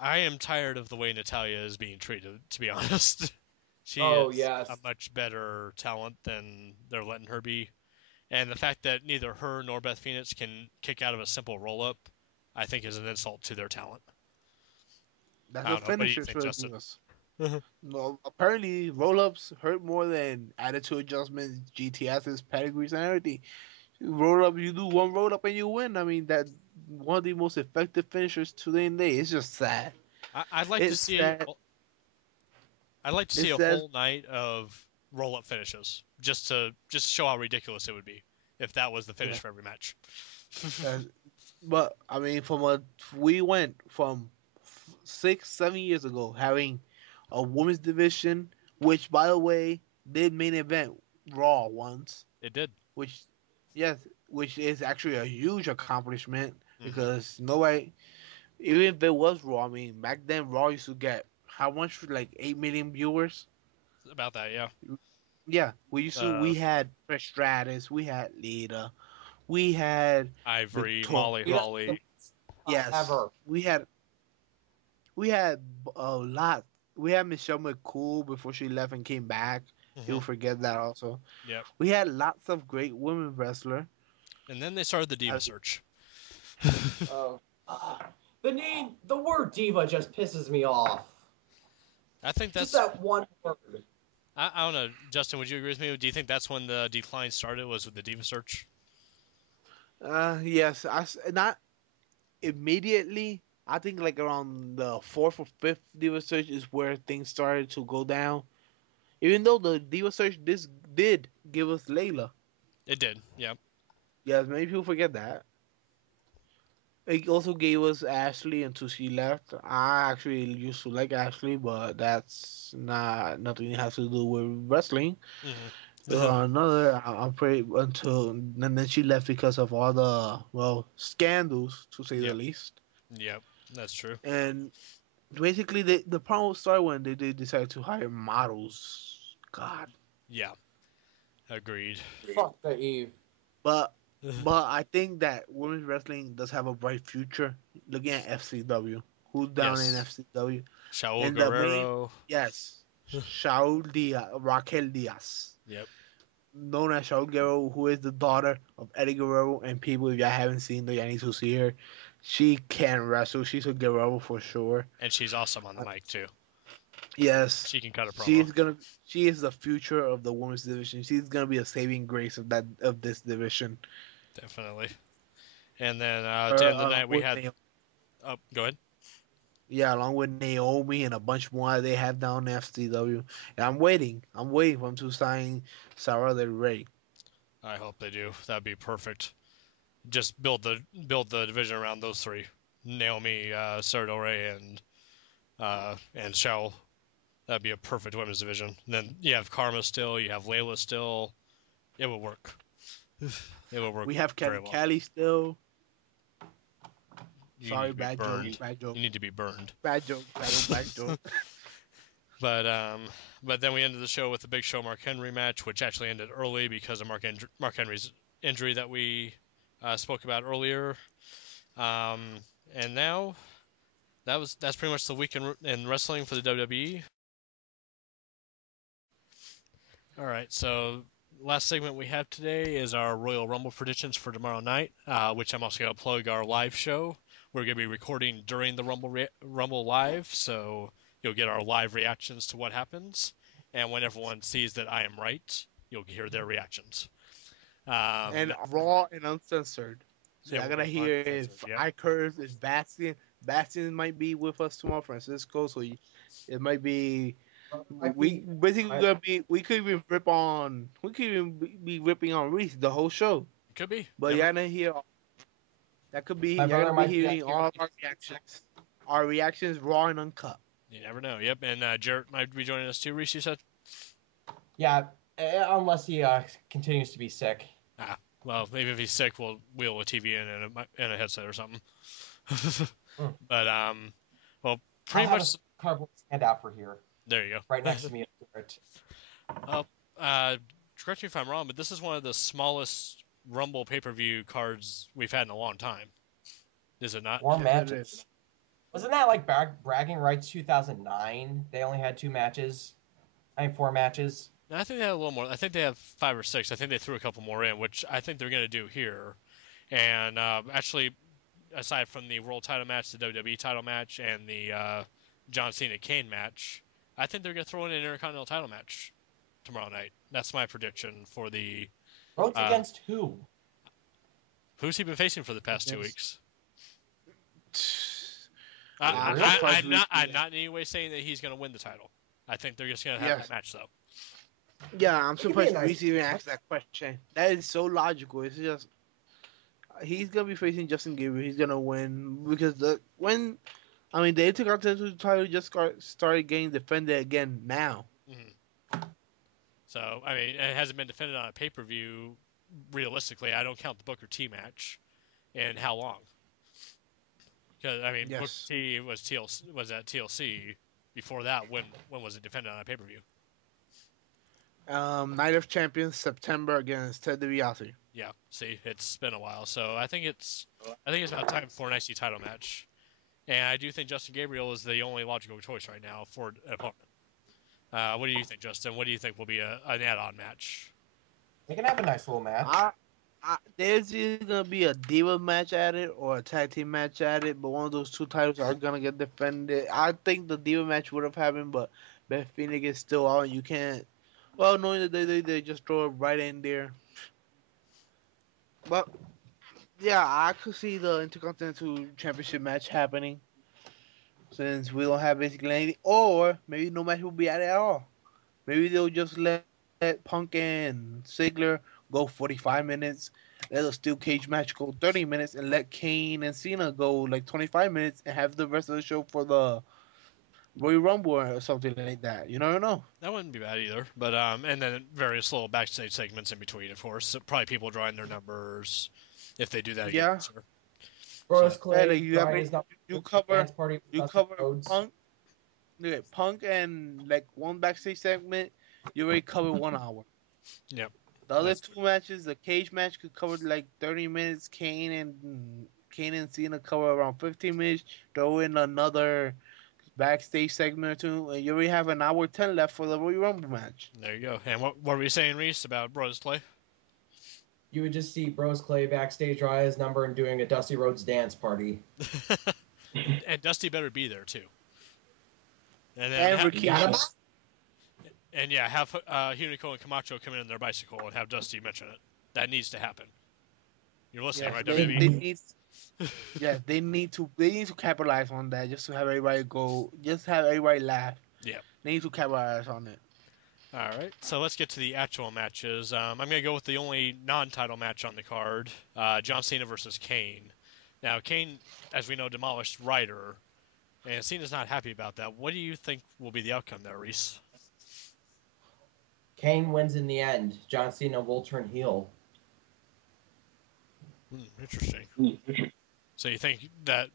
I am tired of the way Natalia is being treated, to be honest. She is yes. a much better talent than they're letting her be. And the fact that neither her nor Beth Phoenix can kick out of a simple roll up, I think is an insult to their talent. That's I what don't know. What do you finishers think, should Justin? do us. No, apparently roll ups hurt more than attitude adjustments, GTS's, pedigrees, and everything. Roll up, you do one roll up and you win. I mean, that's one of the most effective finishers today and day. It's just sad. I'd like to It's see. sad. I'd like to see It a says- whole night of roll up finishes, just to show how ridiculous it would be if that was the finish Yeah. for every match. But I mean, we went from 6-7 years ago having a women's division, which by the way did main event Raw once, It did. which is actually a huge accomplishment Mhm. because nobody, even if it was Raw, I mean back then Raw used to get how much, like 8 million viewers. About that, yeah. Yeah, we had Trish Stratus, we had Lita, we had Ivory, Victoria. Molly Holly. yes, Ever. we had a lot. We had Michelle McCool before she left and came back. You'll Mhm. forget that also. Yep. We had lots of great women wrestler. And then they started the Diva As- search. Oh. The word diva just pisses me off. I think that's. Just that one word. I don't know, Justin. Would you agree with me? Do you think that's when the decline started? Was with the Diva search? Yes, not immediately. I think like around the 4th or 5th Diva Search is where things started to go down. Even though the Diva Search did give us Layla. It did. Yeah. Yes, many people forget that. It also gave us Ashley until she left. I actually used to like Ashley, but that's not nothing has to do with wrestling. Mm-hmm. I'm pretty until and then she left because of all the scandals to say the Yep. least. Yep. That's true. And basically, the problem started when they decided to hire models. God, Yeah. Agreed. Fuck the Eve. but I think that women's wrestling does have a bright future. Looking at FCW, who's down in Yes. FCW, Shaul and the main Guerrero. yes, Shaul Diaz, Raquel Diaz, Yep. known as Shaul Guerrero, who is the daughter of Eddie Guerrero. And people, if y'all haven't seen her, y'all need to see her. She can wrestle. She's a Guerrero for sure. And she's awesome on the mic too. Yes, She can cut a promo. she's gonna. She is the future of the women's division. She's gonna be a saving grace of this division. Definitely. And then at the end of the night we With had. Oh, go ahead. Yeah, along with Naomi and a bunch more they have down in FCW. And I'm waiting. I'm waiting for them to sign Sarah Del Rey. I hope they do. That'd be perfect. Just build the division around those three: Naomi, Sarah Del Rey, and Shaul. That'd be a perfect women's division. And then you have Karma still. You have Layla still. It would work. It would work. We have very Kelly well. Kelly still. You Sorry, need to be bad burned. joke, bad joke, You need to be burned. bad joke, bad joke. But then we ended the show with the Big Show Mark Henry match, which actually ended early because of Mark Henry's injury that we spoke about earlier. And now that's pretty much the week in wrestling for the WWE. All right, so last segment we have today is our Royal Rumble predictions for tomorrow night, which I'm also going to plug our live show. We're going to be recording during the Rumble live, so you'll get our live reactions to what happens. And when everyone sees that I am right, you'll hear their reactions. And raw and uncensored. So Yeah, I gotta hear if yeah. I curse, if Bastion might be with us tomorrow, Francisco. So it might be. We basically gonna be. We could even be ripping on Reese the whole show. It could be. But you're gonna hear. That could be. My You're brother gonna might be be hearing all of our reactions. Our reactions raw and uncut. You never know. Yep, and Jarrett might be joining us too, Reese, you said? Yeah, unless he continues to be sick. Well, maybe if he's sick, we'll wheel a TV in and a headset or something. But, well, pretty I'll much... have a cardboard stand-out for here. There you go. Right next to me. Correct me if I'm wrong, but this is one of the smallest Rumble pay-per-view cards we've had in a long time. Is it not? 4 matches. Wasn't that like Bragging Rights 2009? They only had 2 matches. 4 matches. I think they have a little more. I think they have 5 or 6. I think they threw a couple more in, which I think they're going to do here. And actually, aside from the World Title match, the WWE Title match, and the John Cena-Kane match, I think they're going to throw in an Intercontinental Title match tomorrow night. That's my prediction for the... Votes against who? Who's he been facing for the past 2 weeks? I'm not in any way saying that he's going to win the title. I think they're just going to have that match, though. Yeah, I'm surprised Reese even asked that question. That is so logical. It's just he's gonna be facing Justin Gabriel. He's gonna win because the Intercontinental title just started getting defended again now. Mm-hmm. So I mean, it hasn't been defended on a pay-per-view. Realistically, I don't count the Booker T match. And how long? Because I mean, Booker T was at TLC. Before that, when was it defended on a pay-per-view? Night of Champions, September against Ted DiBiase. Yeah, see, it's been a while, so I think it's about time for an IC title match, and I do think Justin Gabriel is the only logical choice right now for an opponent. What do you think, Justin? What do you think will be an add-on match? They can have a nice little match. There's either gonna be a Diva match at it or a tag team match at it, but one of those 2 titles are gonna get defended. I think the Diva match would have happened, but Beth Phoenix is still out, and you can't. Well, knowing that they just throw it right in there. But, yeah, I could see the Intercontinental Championship match happening. Since we don't have basically anything. Or, maybe no match will be at it at all. Maybe they'll just let Punk and Ziggler go 45 minutes. Let a steel cage match go 30 minutes, and let Kane and Cena go like 25 minutes, and have the rest of the show for the Royal Rumble or something like that. You never know. That wouldn't be bad either. But and then various little backstage segments in between, of course. So probably people drawing their numbers if they do that again. Yeah. Sir. Bros Clay, Like, you cover Punk. Okay, Punk and like one backstage segment. You already covered 1 hour. Yep. The other two matches, the cage match could cover like 30 minutes. Kane and Cena cover around 15 minutes. Throw in another backstage segment or two, and you already have an hour 10 left for the Royal Rumble match. There you go. And what were you saying, Reese, about Bros Clay? You would just see Bros Clay backstage, draw his number, and doing a Dusty Rhodes dance party. And Dusty better be there too. And then have Hunico and Camacho come in on their bicycle and have Dusty mention it. That needs to happen. You're listening, right, WWE? They need to capitalize on that, just to have everybody laugh. Yeah. They need to capitalize on it. All right, so let's get to the actual matches. I'm going to go with the only non-title match on the card, John Cena versus Kane. Now, Kane, as we know, demolished Ryder, and Cena's not happy about that. What do you think will be the outcome there, Reese? Kane wins in the end. John Cena will turn heel. Interesting. So you think that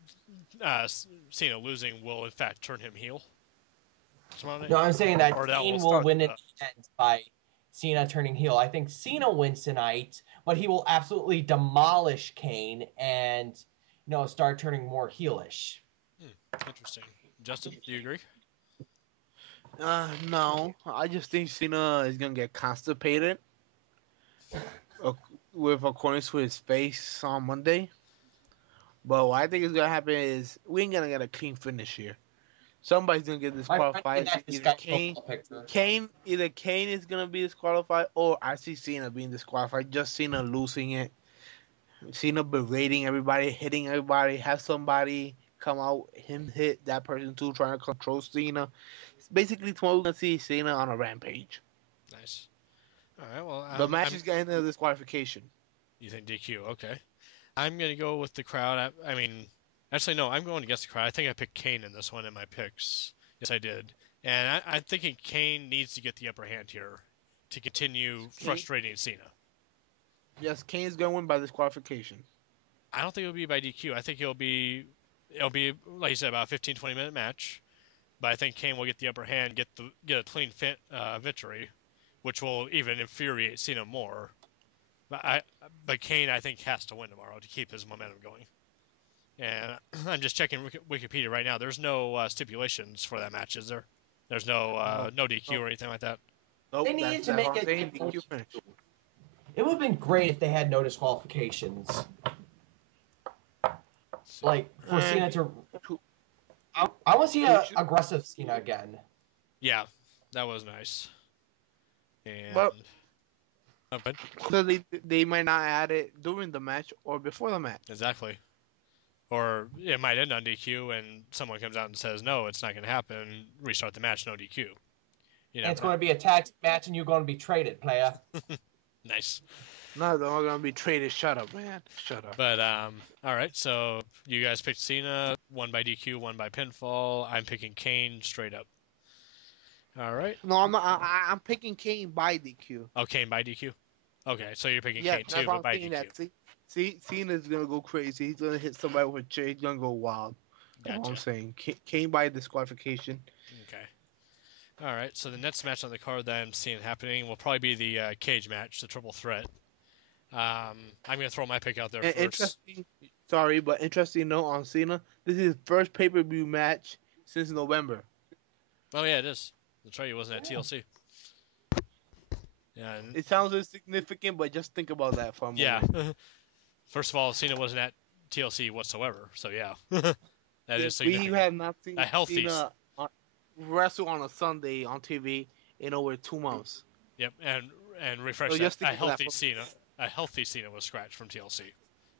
Cena losing will, in fact, turn him heel? No, I'm saying that Kane will win in the end by Cena turning heel. I think Cena wins tonight, but he will absolutely demolish Kane and, start turning more heelish. Interesting. Justin, do you agree? No. I just think Cena is going to get constipated according to his face on Monday. But what I think is going to happen is we ain't going to get a clean finish here. Somebody's going to get disqualified. Either Kane is going to be disqualified, or I see Cena being disqualified. Just Cena losing it. Cena berating everybody, hitting everybody, have somebody come out, him hit that person too, trying to control Cena. It's basically tomorrow we're going to see Cena on a rampage. Nice. All right, well... the match is getting a disqualification. You think DQ? Okay. I'm going to go with the crowd. Actually, no, I'm going against the crowd. I think I picked Kane in this one in my picks. Yes, I did. And I'm thinking Kane needs to get the upper hand here to continue frustrating Cena. Yes, Kane's going to win by disqualification. I don't think it'll be by DQ. I think it'll be, like you said, about a 15, 20-minute match. But I think Kane will get the upper hand, get a clean victory, which will even infuriate Cena more. But Kane, I think, has to win tomorrow to keep his momentum going. And I'm just checking Wikipedia right now. There's no stipulations for that match, is there? There's no DQ or anything like that? Nope, they needed to make it DQ finish. It would have been great if they had no disqualifications. Like, for Cena to... I want to see an aggressive Cena again. Yeah, that was nice. And... But so they might not add it during the match or before the match. Exactly. Or it might end on DQ and someone comes out and says, no, it's not going to happen. Restart the match, no DQ. And it's going to be a tag match and you're going to be traded, player. Nice. No, they're all going to be traded. Shut up, man. Shut up. But, all right. So you guys picked Cena, one by DQ, one by pinfall. I'm picking Kane straight up. All right. No, I'm not. I'm picking Kane by DQ. Oh, Kane by DQ? Okay, so you're picking Kane too, but by DQ. That. See, Cena's going to go crazy. He's going to hit somebody with a chair. He's going to go wild. That's what I'm saying. Kane by disqualification. Okay. All right, so the next match on the card that I'm seeing happening will probably be the cage match, the triple threat. I'm going to throw my pick out there first. Interesting note on Cena. This is his first pay-per-view match since November. Oh, yeah, it is. That's right, he wasn't at TLC. Yeah, it sounds insignificant, but just think about that for a moment. Yeah. First of all, Cena wasn't at TLC whatsoever, so yeah. That is significant. We have not seen a healthy Cena wrestle on a Sunday on TV in over 2 months. Yep, and refresh that. A healthy Cena was scratched from TLC.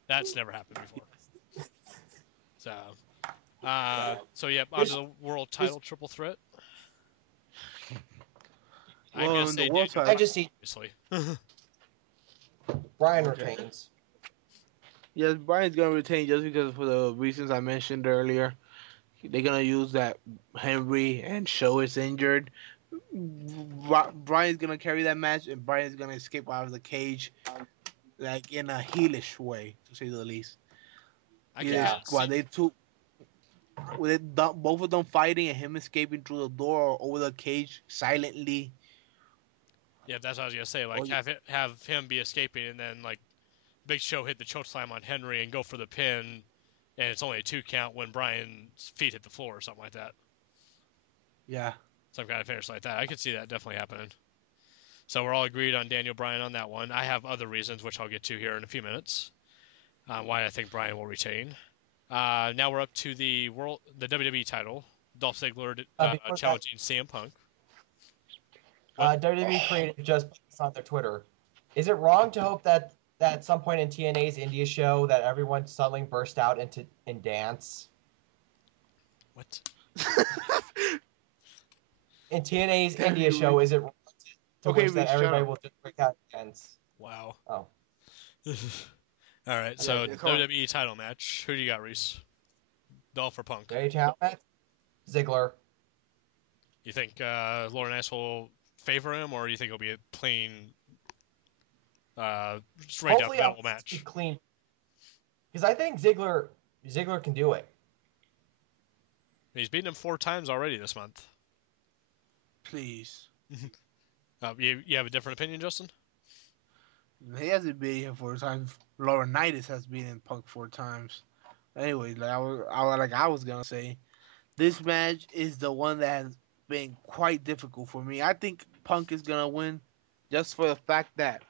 That's never happened before. So yep, on to the world title triple threat. Well, I just see. Brian retains. Yes, Brian's gonna retain just because for the reasons I mentioned earlier. They're gonna use that Henry and Show is injured. Brian's gonna carry that match, and Brian's gonna escape out of the cage, like in a heelish way, to say the least. While they two, both of them fighting and him escaping through the door or over the cage silently. Yeah, that's what I was gonna say. Like, have him be escaping, and then like Big Show hit the chokeslam on Henry and go for the pin, and it's only a 2 count when Brian's feet hit the floor or something like that. Yeah. Some kind of finish like that. I could see that definitely happening. So we're all agreed on Daniel Bryan on that one. I have other reasons, which I'll get to here in a few minutes, why I think Bryan will retain. Now we're up to the WWE title. Dolph Ziggler challenging CM Punk. WWE created just on their Twitter. Is it wrong to hope that at some point in TNA's India show that everyone suddenly burst out in dance? What? In TNA's India show, is it wrong to wish that everybody will just break out in dance? Wow. Oh. All right, so WWE title match. Who do you got, Reese? Dolph or Punk? WWE title match? Ziggler. You think Lauren Ace will favor him, or do you think it'll be a plain, straight down the middle match? Clean. Because I think Ziggler can do it. He's beaten him 4 times already this month. Please. You have a different opinion, Justin? He hasn't been here 4 times. Laurinaitis has been in Punk 4 times. Anyway, like I was gonna say, this match is the one that has been quite difficult for me. I think Punk is gonna win, just for the fact that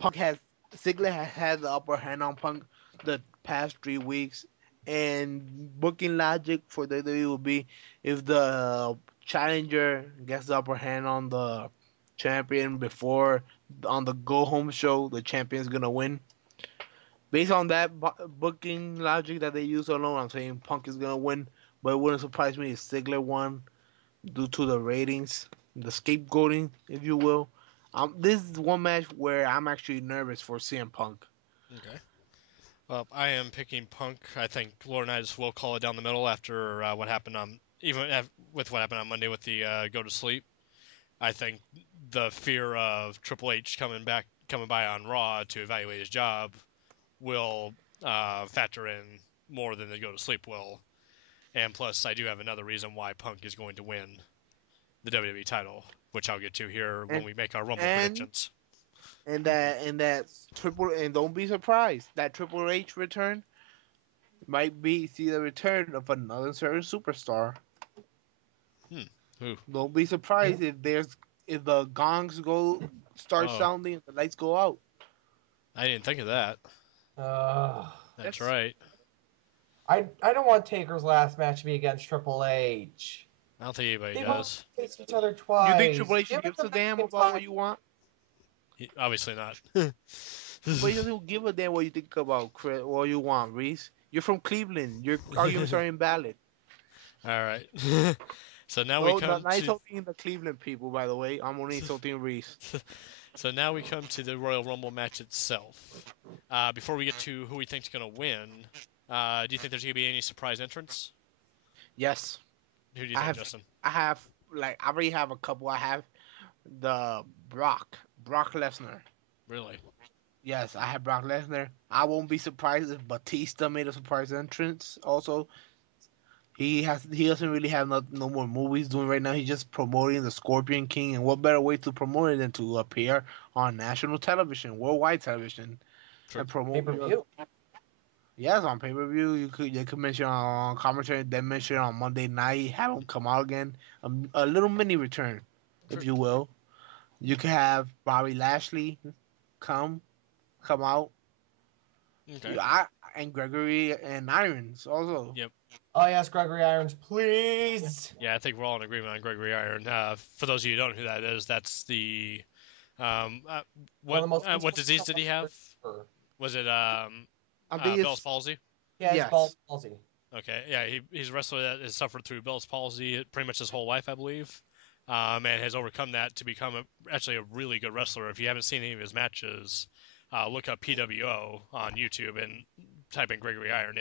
Ziggler has had the upper hand on Punk the past 3 weeks, and booking logic for WWE will be if the challenger gets the upper hand on the champion before on the go home show, the champion's gonna win. Based on that booking logic that they use alone, I'm saying Punk is gonna win, but it wouldn't surprise me if Ziggler won due to the ratings, the scapegoating, if you will. This is one match where I'm actually nervous for CM Punk. Okay. Well, I am picking Punk. I think Laurinaitis will call it down the middle after what happened on with what happened on Monday with the go to sleep. I think the fear of Triple H coming by on Raw to evaluate his job will factor in more than the go to sleep will. And plus, I do have another reason why Punk is going to win the WWE title, which I'll get to here when we make our Rumble predictions. And don't be surprised that Triple H return might see the return of another certain superstar. Who? Don't be surprised if the gongs start sounding and the lights go out. I didn't think of that. That's right. I don't want Taker's last match to be against Triple H. I don't think anybody does. They faced each other twice. You think Triple H gives a damn about what you want? Obviously not. But he doesn't give a damn what you think about what you want, Reese. You're from Cleveland. Your arguments are invalid. All right. So now we come to... insulting the Cleveland people, by the way. I'm only insulting Reese. So now we come to the Royal Rumble match itself. Before we get to who we think is going to win, do you think there's going to be any surprise entrants? Yes. Who do you think, Justin? I already have a couple. I have the Brock Lesnar. Really? Yes, I have Brock Lesnar. I won't be surprised if Batista made a surprise entrance also. He doesn't really have no more movies doing right now. He's just promoting the Scorpion King, and what better way to promote it than to appear on national television, worldwide television, and promote pay-per-view. Yes, on pay-per-view. You could mention on commentary, then mention on Monday night, have him come out again, a little mini return, if you will. You could have Bobby Lashley come out. Okay. And Gregory and Irons also. Yep. Oh yes, Gregory Irons, please. Yeah, I think we're all in agreement on Gregory Iron. For those of you who don't know who that is, that's the what disease did he have? Was it Bell's palsy? Yeah, yes. Bell's palsy. Okay, yeah, he's a wrestler that has suffered through Bell's palsy pretty much his whole life, I believe, and has overcome that to become actually a really good wrestler. If you haven't seen any of his matches, look up PWO on YouTube and type in Gregory Iron.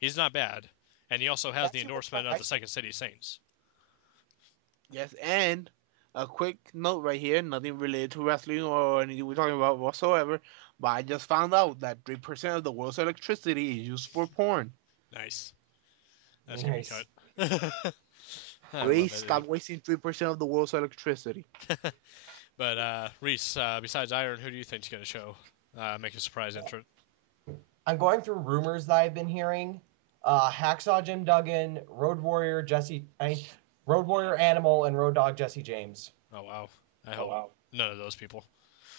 He's not bad, and he also has the endorsement of the Second City Saints. Yes, and a quick note right here, nothing related to wrestling or anything we're talking about whatsoever, but I just found out that 3% of the world's electricity is used for porn. Nice. That's going to be cut. Please stop wasting 3% of the world's electricity. But, Reese, besides Iron, who do you think is going to show? Make a surprise entrant? I'm going through rumors that I've been hearing. Hacksaw Jim Duggan, Road Warrior Animal, and Road Dogg Jesse James. Oh, wow. I hope none of those people.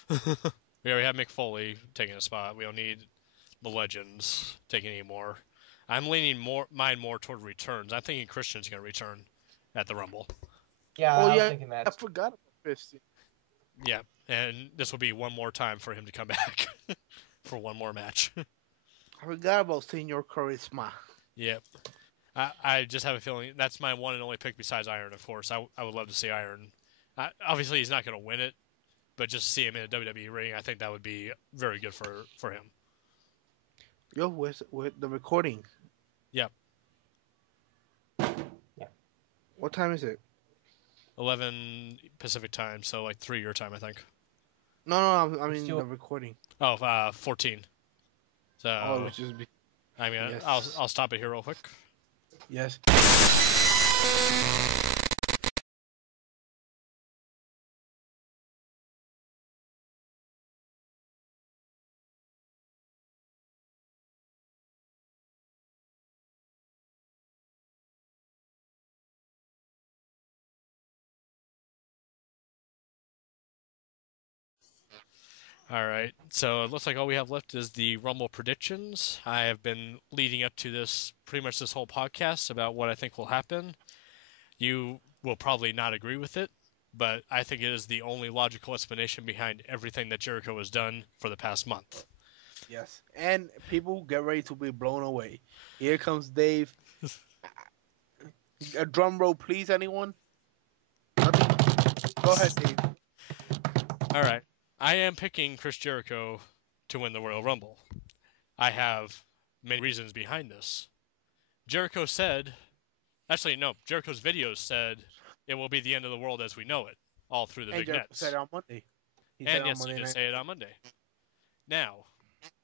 We already have Mick Foley taking a spot. We don't need the Legends taking any more. I'm leaning mine more toward returns. I'm thinking Christian's going to return at the Rumble. Yeah, I was thinking that. I forgot about Christian. Yeah, and this will be one more time for him to come back for one more match. I forgot about Senior Charisma. Yep. I just have a feeling that's my one and only pick besides Iron, of course. I would love to see Iron. Obviously, he's not going to win it, but just to see him in a WWE ring, I think that would be very good for him. Yo, with the recording. Yep. Yeah. What time is it? 11 Pacific time, so like 3 your time, I think. No, I mean the recording. Oh, 14. So, which is. I mean, yes. I'll stop it here real quick. Yes. All right, so it looks like all we have left is the Rumble predictions. I have been leading up to this pretty much this whole podcast about what I think will happen. You will probably not agree with it, but I think it is the only logical explanation behind everything that Jericho has done for the past month. Yes, and people get ready to be blown away. Here comes Dave. A drum roll, please, anyone? Nothing? Go ahead, Dave. All right. I am picking Chris Jericho to win the Royal Rumble. I have many reasons behind this. Jericho said, actually no, Jericho's videos said it will be the end of the world as we know it, all through the big Jericho nets. said it on Monday. He did say it on Monday. Now,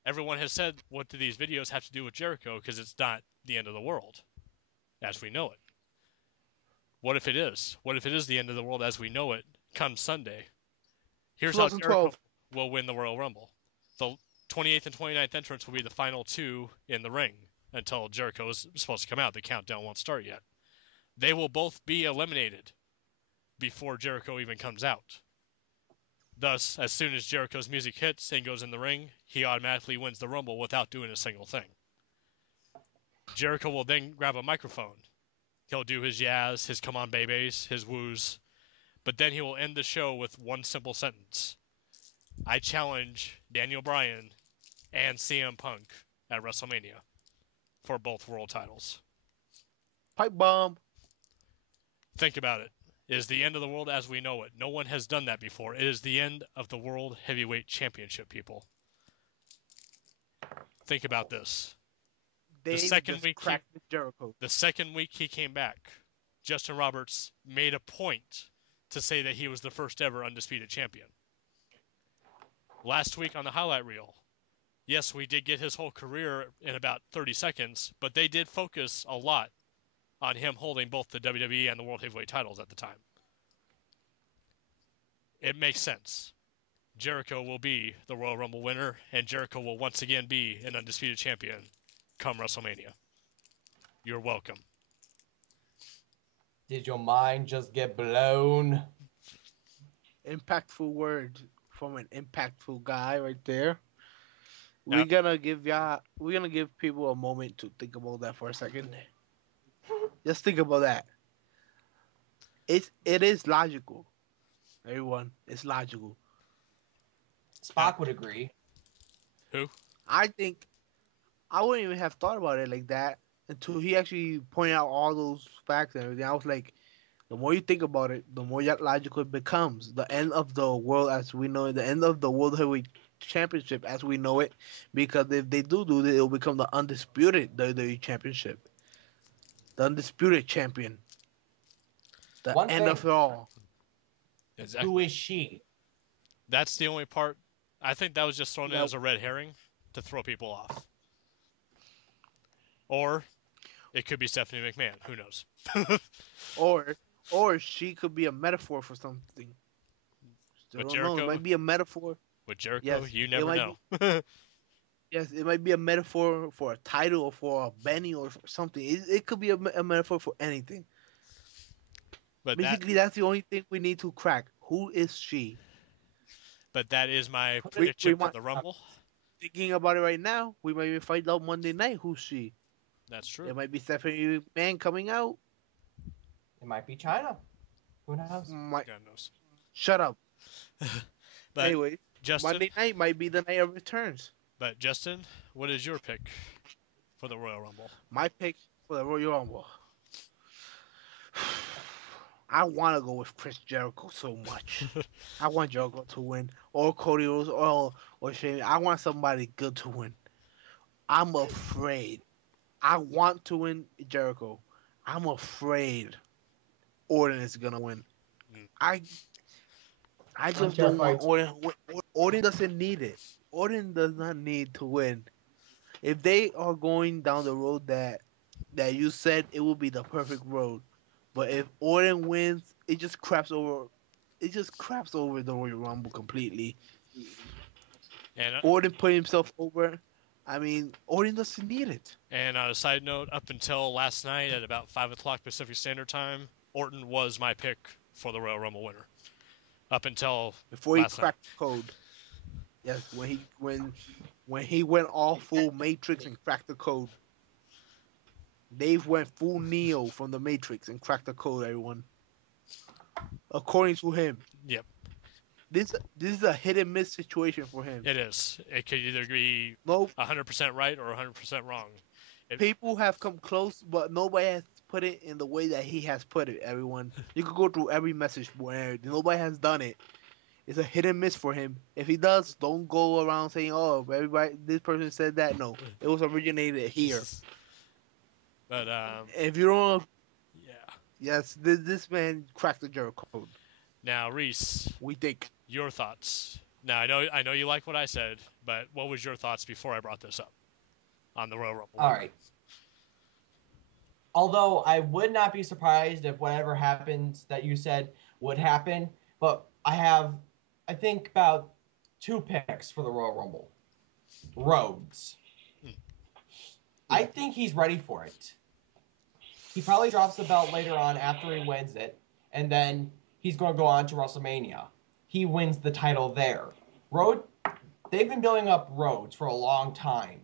everyone has said, what do these videos have to do with Jericho? Because it's not the end of the world as we know it. What if it is? What if it is the end of the world as we know it come Sunday? Here's how Jericho will win the Royal Rumble. The 28th and 29th entrants will be the final two in the ring until Jericho is supposed to come out. The countdown won't start yet. They will both be eliminated before Jericho even comes out. Thus, as soon as Jericho's music hits and goes in the ring, he automatically wins the Rumble without doing a single thing. Jericho will then grab a microphone. He'll do his yas, his come on babies, his woos. But then he will end the show with one simple sentence. I challenge Daniel Bryan and CM Punk at WrestleMania for both world titles. Pipe bomb. Think about it. It is the end of the world as we know it. No one has done that before. It is the end of the World Heavyweight Championship, people. Think about this. The second week he came back, Justin Roberts made a point to say that he was the first ever undisputed champion. Last week on the highlight reel, yes, we did get his whole career in about 30 seconds, but they did focus a lot on him holding both the WWE and the World Heavyweight titles at the time. It makes sense. Jericho will be the Royal Rumble winner, and Jericho will once again be an undisputed champion come WrestleMania. You're welcome. Did your mind just get blown? Impactful word from an impactful guy right there. Yeah. We're gonna give people a moment to think about that for a second. Just think about that. It is logical. Everyone, it's logical. Spock would agree. Who? I think I wouldn't even have thought about it like that until he actually pointed out all those facts and everything. I was like, the more you think about it, the more logical it becomes. The end of the world as we know it, the end of the World Heavyweight Championship as we know it, because if they do this, it'll become the undisputed WWE Championship, the undisputed champion, the One end thing. of it all. Exactly. Who is she? That's the only part. I think that was just thrown in as a red herring to throw people off. Or it could be Stephanie McMahon. Who knows? Or she could be a metaphor for something. Still With don't know. It Jericho? might be a metaphor. With Jericho, Yes, you it never might know. Yes, it might be a metaphor for a title or for a Benny or for something. It could be a metaphor for anything. But Basically, that's the only thing we need to crack. Who is she? that is my We prediction for want- the Rumble. Thinking about it right now, we might even find out Monday night who's she. That's true. It might be Stephanie McMahon coming out. It might be China. Who knows? Might, God knows. shut up. But Anyway, Justin, Monday night might be the night of returns. but Justin, what is your pick for the Royal Rumble? My pick for the Royal Rumble. I want to go with Chris Jericho so much. I want Jericho to win, or Cody Rhodes, or Shane. I want somebody good to win. I'm afraid. I want to win Jericho. I'm afraid Orton is gonna win. Mm. I just don't want Orton. Orton doesn't need it. Orton does not need to win. If they are going down the road that you said, it will be the perfect road. But if Orton wins, it just craps over. It just craps over the Royal Rumble completely. And Orton put himself over. I mean, Orton doesn't need it. And on a side note, up until last night at about 5 o'clock Pacific Standard Time, Orton was my pick for the Royal Rumble winner. Up until Before he last cracked the code. Yes, when he went all full Matrix and cracked the code. Dave went full Neo from the Matrix and cracked the code, everyone. According to him. Yep. This is a hit and miss situation for him. It is. It could either be No 100% right or 100% wrong. people have come close, but nobody has put it in the way that he has put it, everyone. You could go through every message where nobody has done it. It's a hit and miss for him. If he does, don't go around saying, "Oh, everybody, this person said that." No, it was originated here. But If you don't, yeah. yes, this man cracked the Jericho code. Now, Reese, We think. your thoughts. Now, I know you like what I said, but what was your thoughts before I brought this up on the Royal Rumble? All right. Although I would not be surprised if whatever happens that you said would happen, but I think about 2 picks for the Royal Rumble. Rhodes. I think he's ready for it. He probably drops the belt later on after he wins it, and then he's going to go on to WrestleMania. He wins the title there. They've been building up Rhodes for a long time.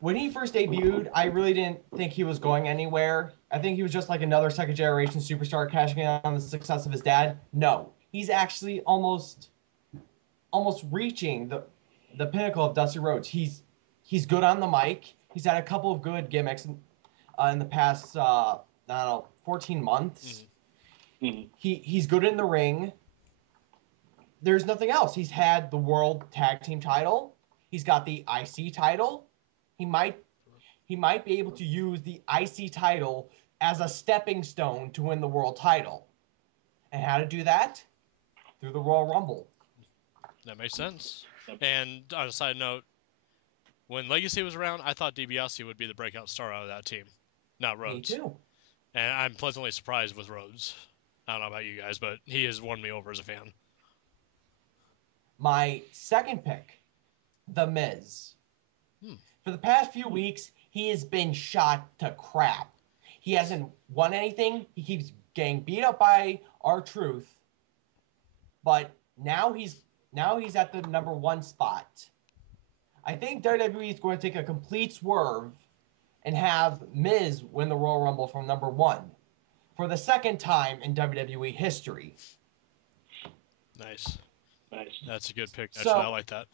When he first debuted, I really didn't think he was going anywhere. I think he was just like another second-generation superstar cashing in on the success of his dad. No, he's actually almost reaching the pinnacle of Dusty Rhodes. He's good on the mic. He's had a couple of good gimmicks in the past, 14 months. Mm-hmm. He's good in the ring. There's nothing else. He's had the World Tag Team title. He's got the IC title. He might be able to use the IC title as a stepping stone to win the world title. And how to do that? Through the Royal Rumble. That makes sense. And on a side note, when Legacy was around, I thought DiBiase would be the breakout star out of that team, not Rhodes. Me too. And I'm pleasantly surprised with Rhodes. I don't know about you guys, but he has won me over as a fan. My second pick, The Miz. For the past few weeks, he has been shot to crap. He hasn't won anything. He keeps getting beat up by R-Truth. But now he's at the number 1 spot. I think WWE is going to take a complete swerve and have Miz win the Royal Rumble from number 1 for the second time in WWE history. Nice. Nice. That's a good pick. So- Actually, I like that.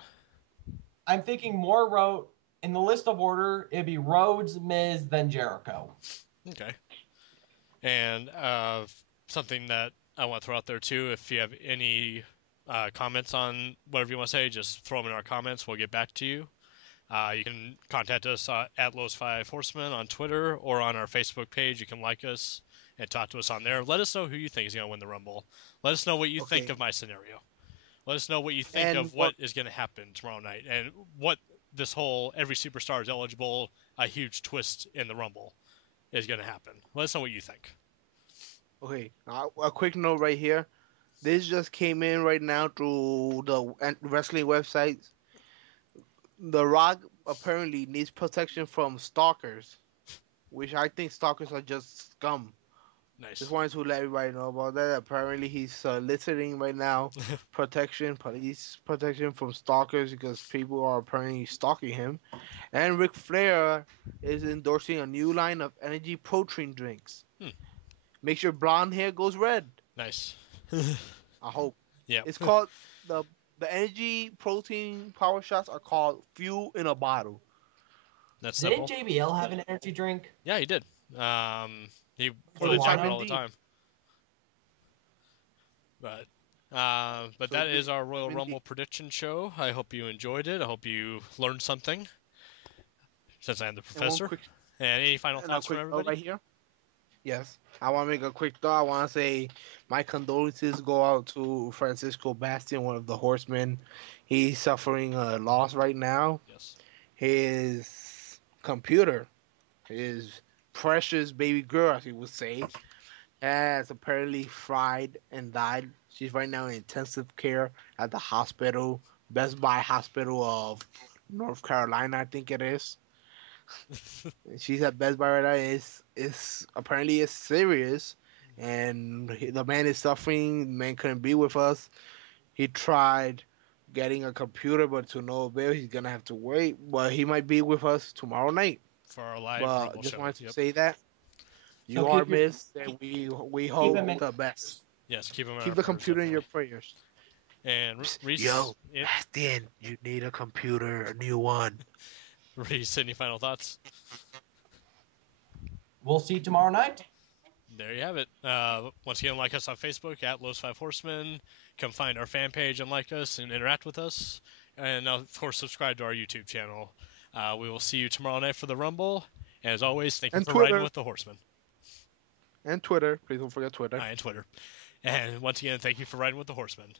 I'm thinking more Rhodes. In the list of order, it'd be Rhodes, Miz, then Jericho. Okay. And something that I want to throw out there too, if you have any comments on whatever you want to say, just throw them in our comments. We'll get back to you. You can contact us at Los 5 Horsemen on Twitter or on our Facebook page. You can like us and talk to us on there. Let us know who you think is going to win the Rumble. Let us know what you think of my scenario. Let us know what you think of what is going to happen tomorrow night and what this whole every superstar is eligible, a huge twist in the Rumble is going to happen. Let us know what you think. Okay, a quick note right here. This just came in right now through the wrestling websites. The Rock apparently needs protection from stalkers, which I think stalkers are just scum. Nice. Just wanted to let everybody know about that. Apparently, he's soliciting right now police protection from stalkers because people are apparently stalking him. And Ric Flair is endorsing a new line of energy protein drinks. Makes your blonde hair goes red. Nice. I hope. Yeah. It's called the energy protein power shots are called Fuel in a Bottle. That's Didn't simple. JBL have an energy drink? Yeah, he did. He For really the talked time all the time. But So that is our Royal Vin Rumble prediction show. I hope you enjoyed it. I hope you learned something. Since I am the professor. And any final thoughts from everybody? Right here. Yes. I want to make a quick thought. I want to say my condolences go out to Francisco Bastion, one of the Horsemen. He's suffering a loss right now. Yes. His computer, his precious baby girl, as he would say, has apparently fried and died. She's right now in intensive care at the hospital, Best Buy Hospital of North Carolina, I think it is. She's at Best Buy right now. It's apparently it's serious, and the man is suffering. The man couldn't be with us. He tried getting a computer, but to no avail. He's gonna have to wait, but he might be with us tomorrow night. For our live But Rumble just show. wanted to say that you So are keep your- missed, and we hope the best. Yes, keep him. Keep the computer in your prayers. And Reese. Yo, Yeah. Bastion, you need a computer, a new one. Reese, any final thoughts? We'll see you tomorrow night. There you have it. Once again, like us on Facebook at Los 5 Horsemen. Come find our fan page and like us and interact with us. And of course, subscribe to our YouTube channel. We will see you tomorrow night for the Rumble. And as always, thank you And for Twitter. riding with the Horsemen. And Twitter. Please don't forget Twitter. And Twitter. And once again, thank you for riding with the Horsemen.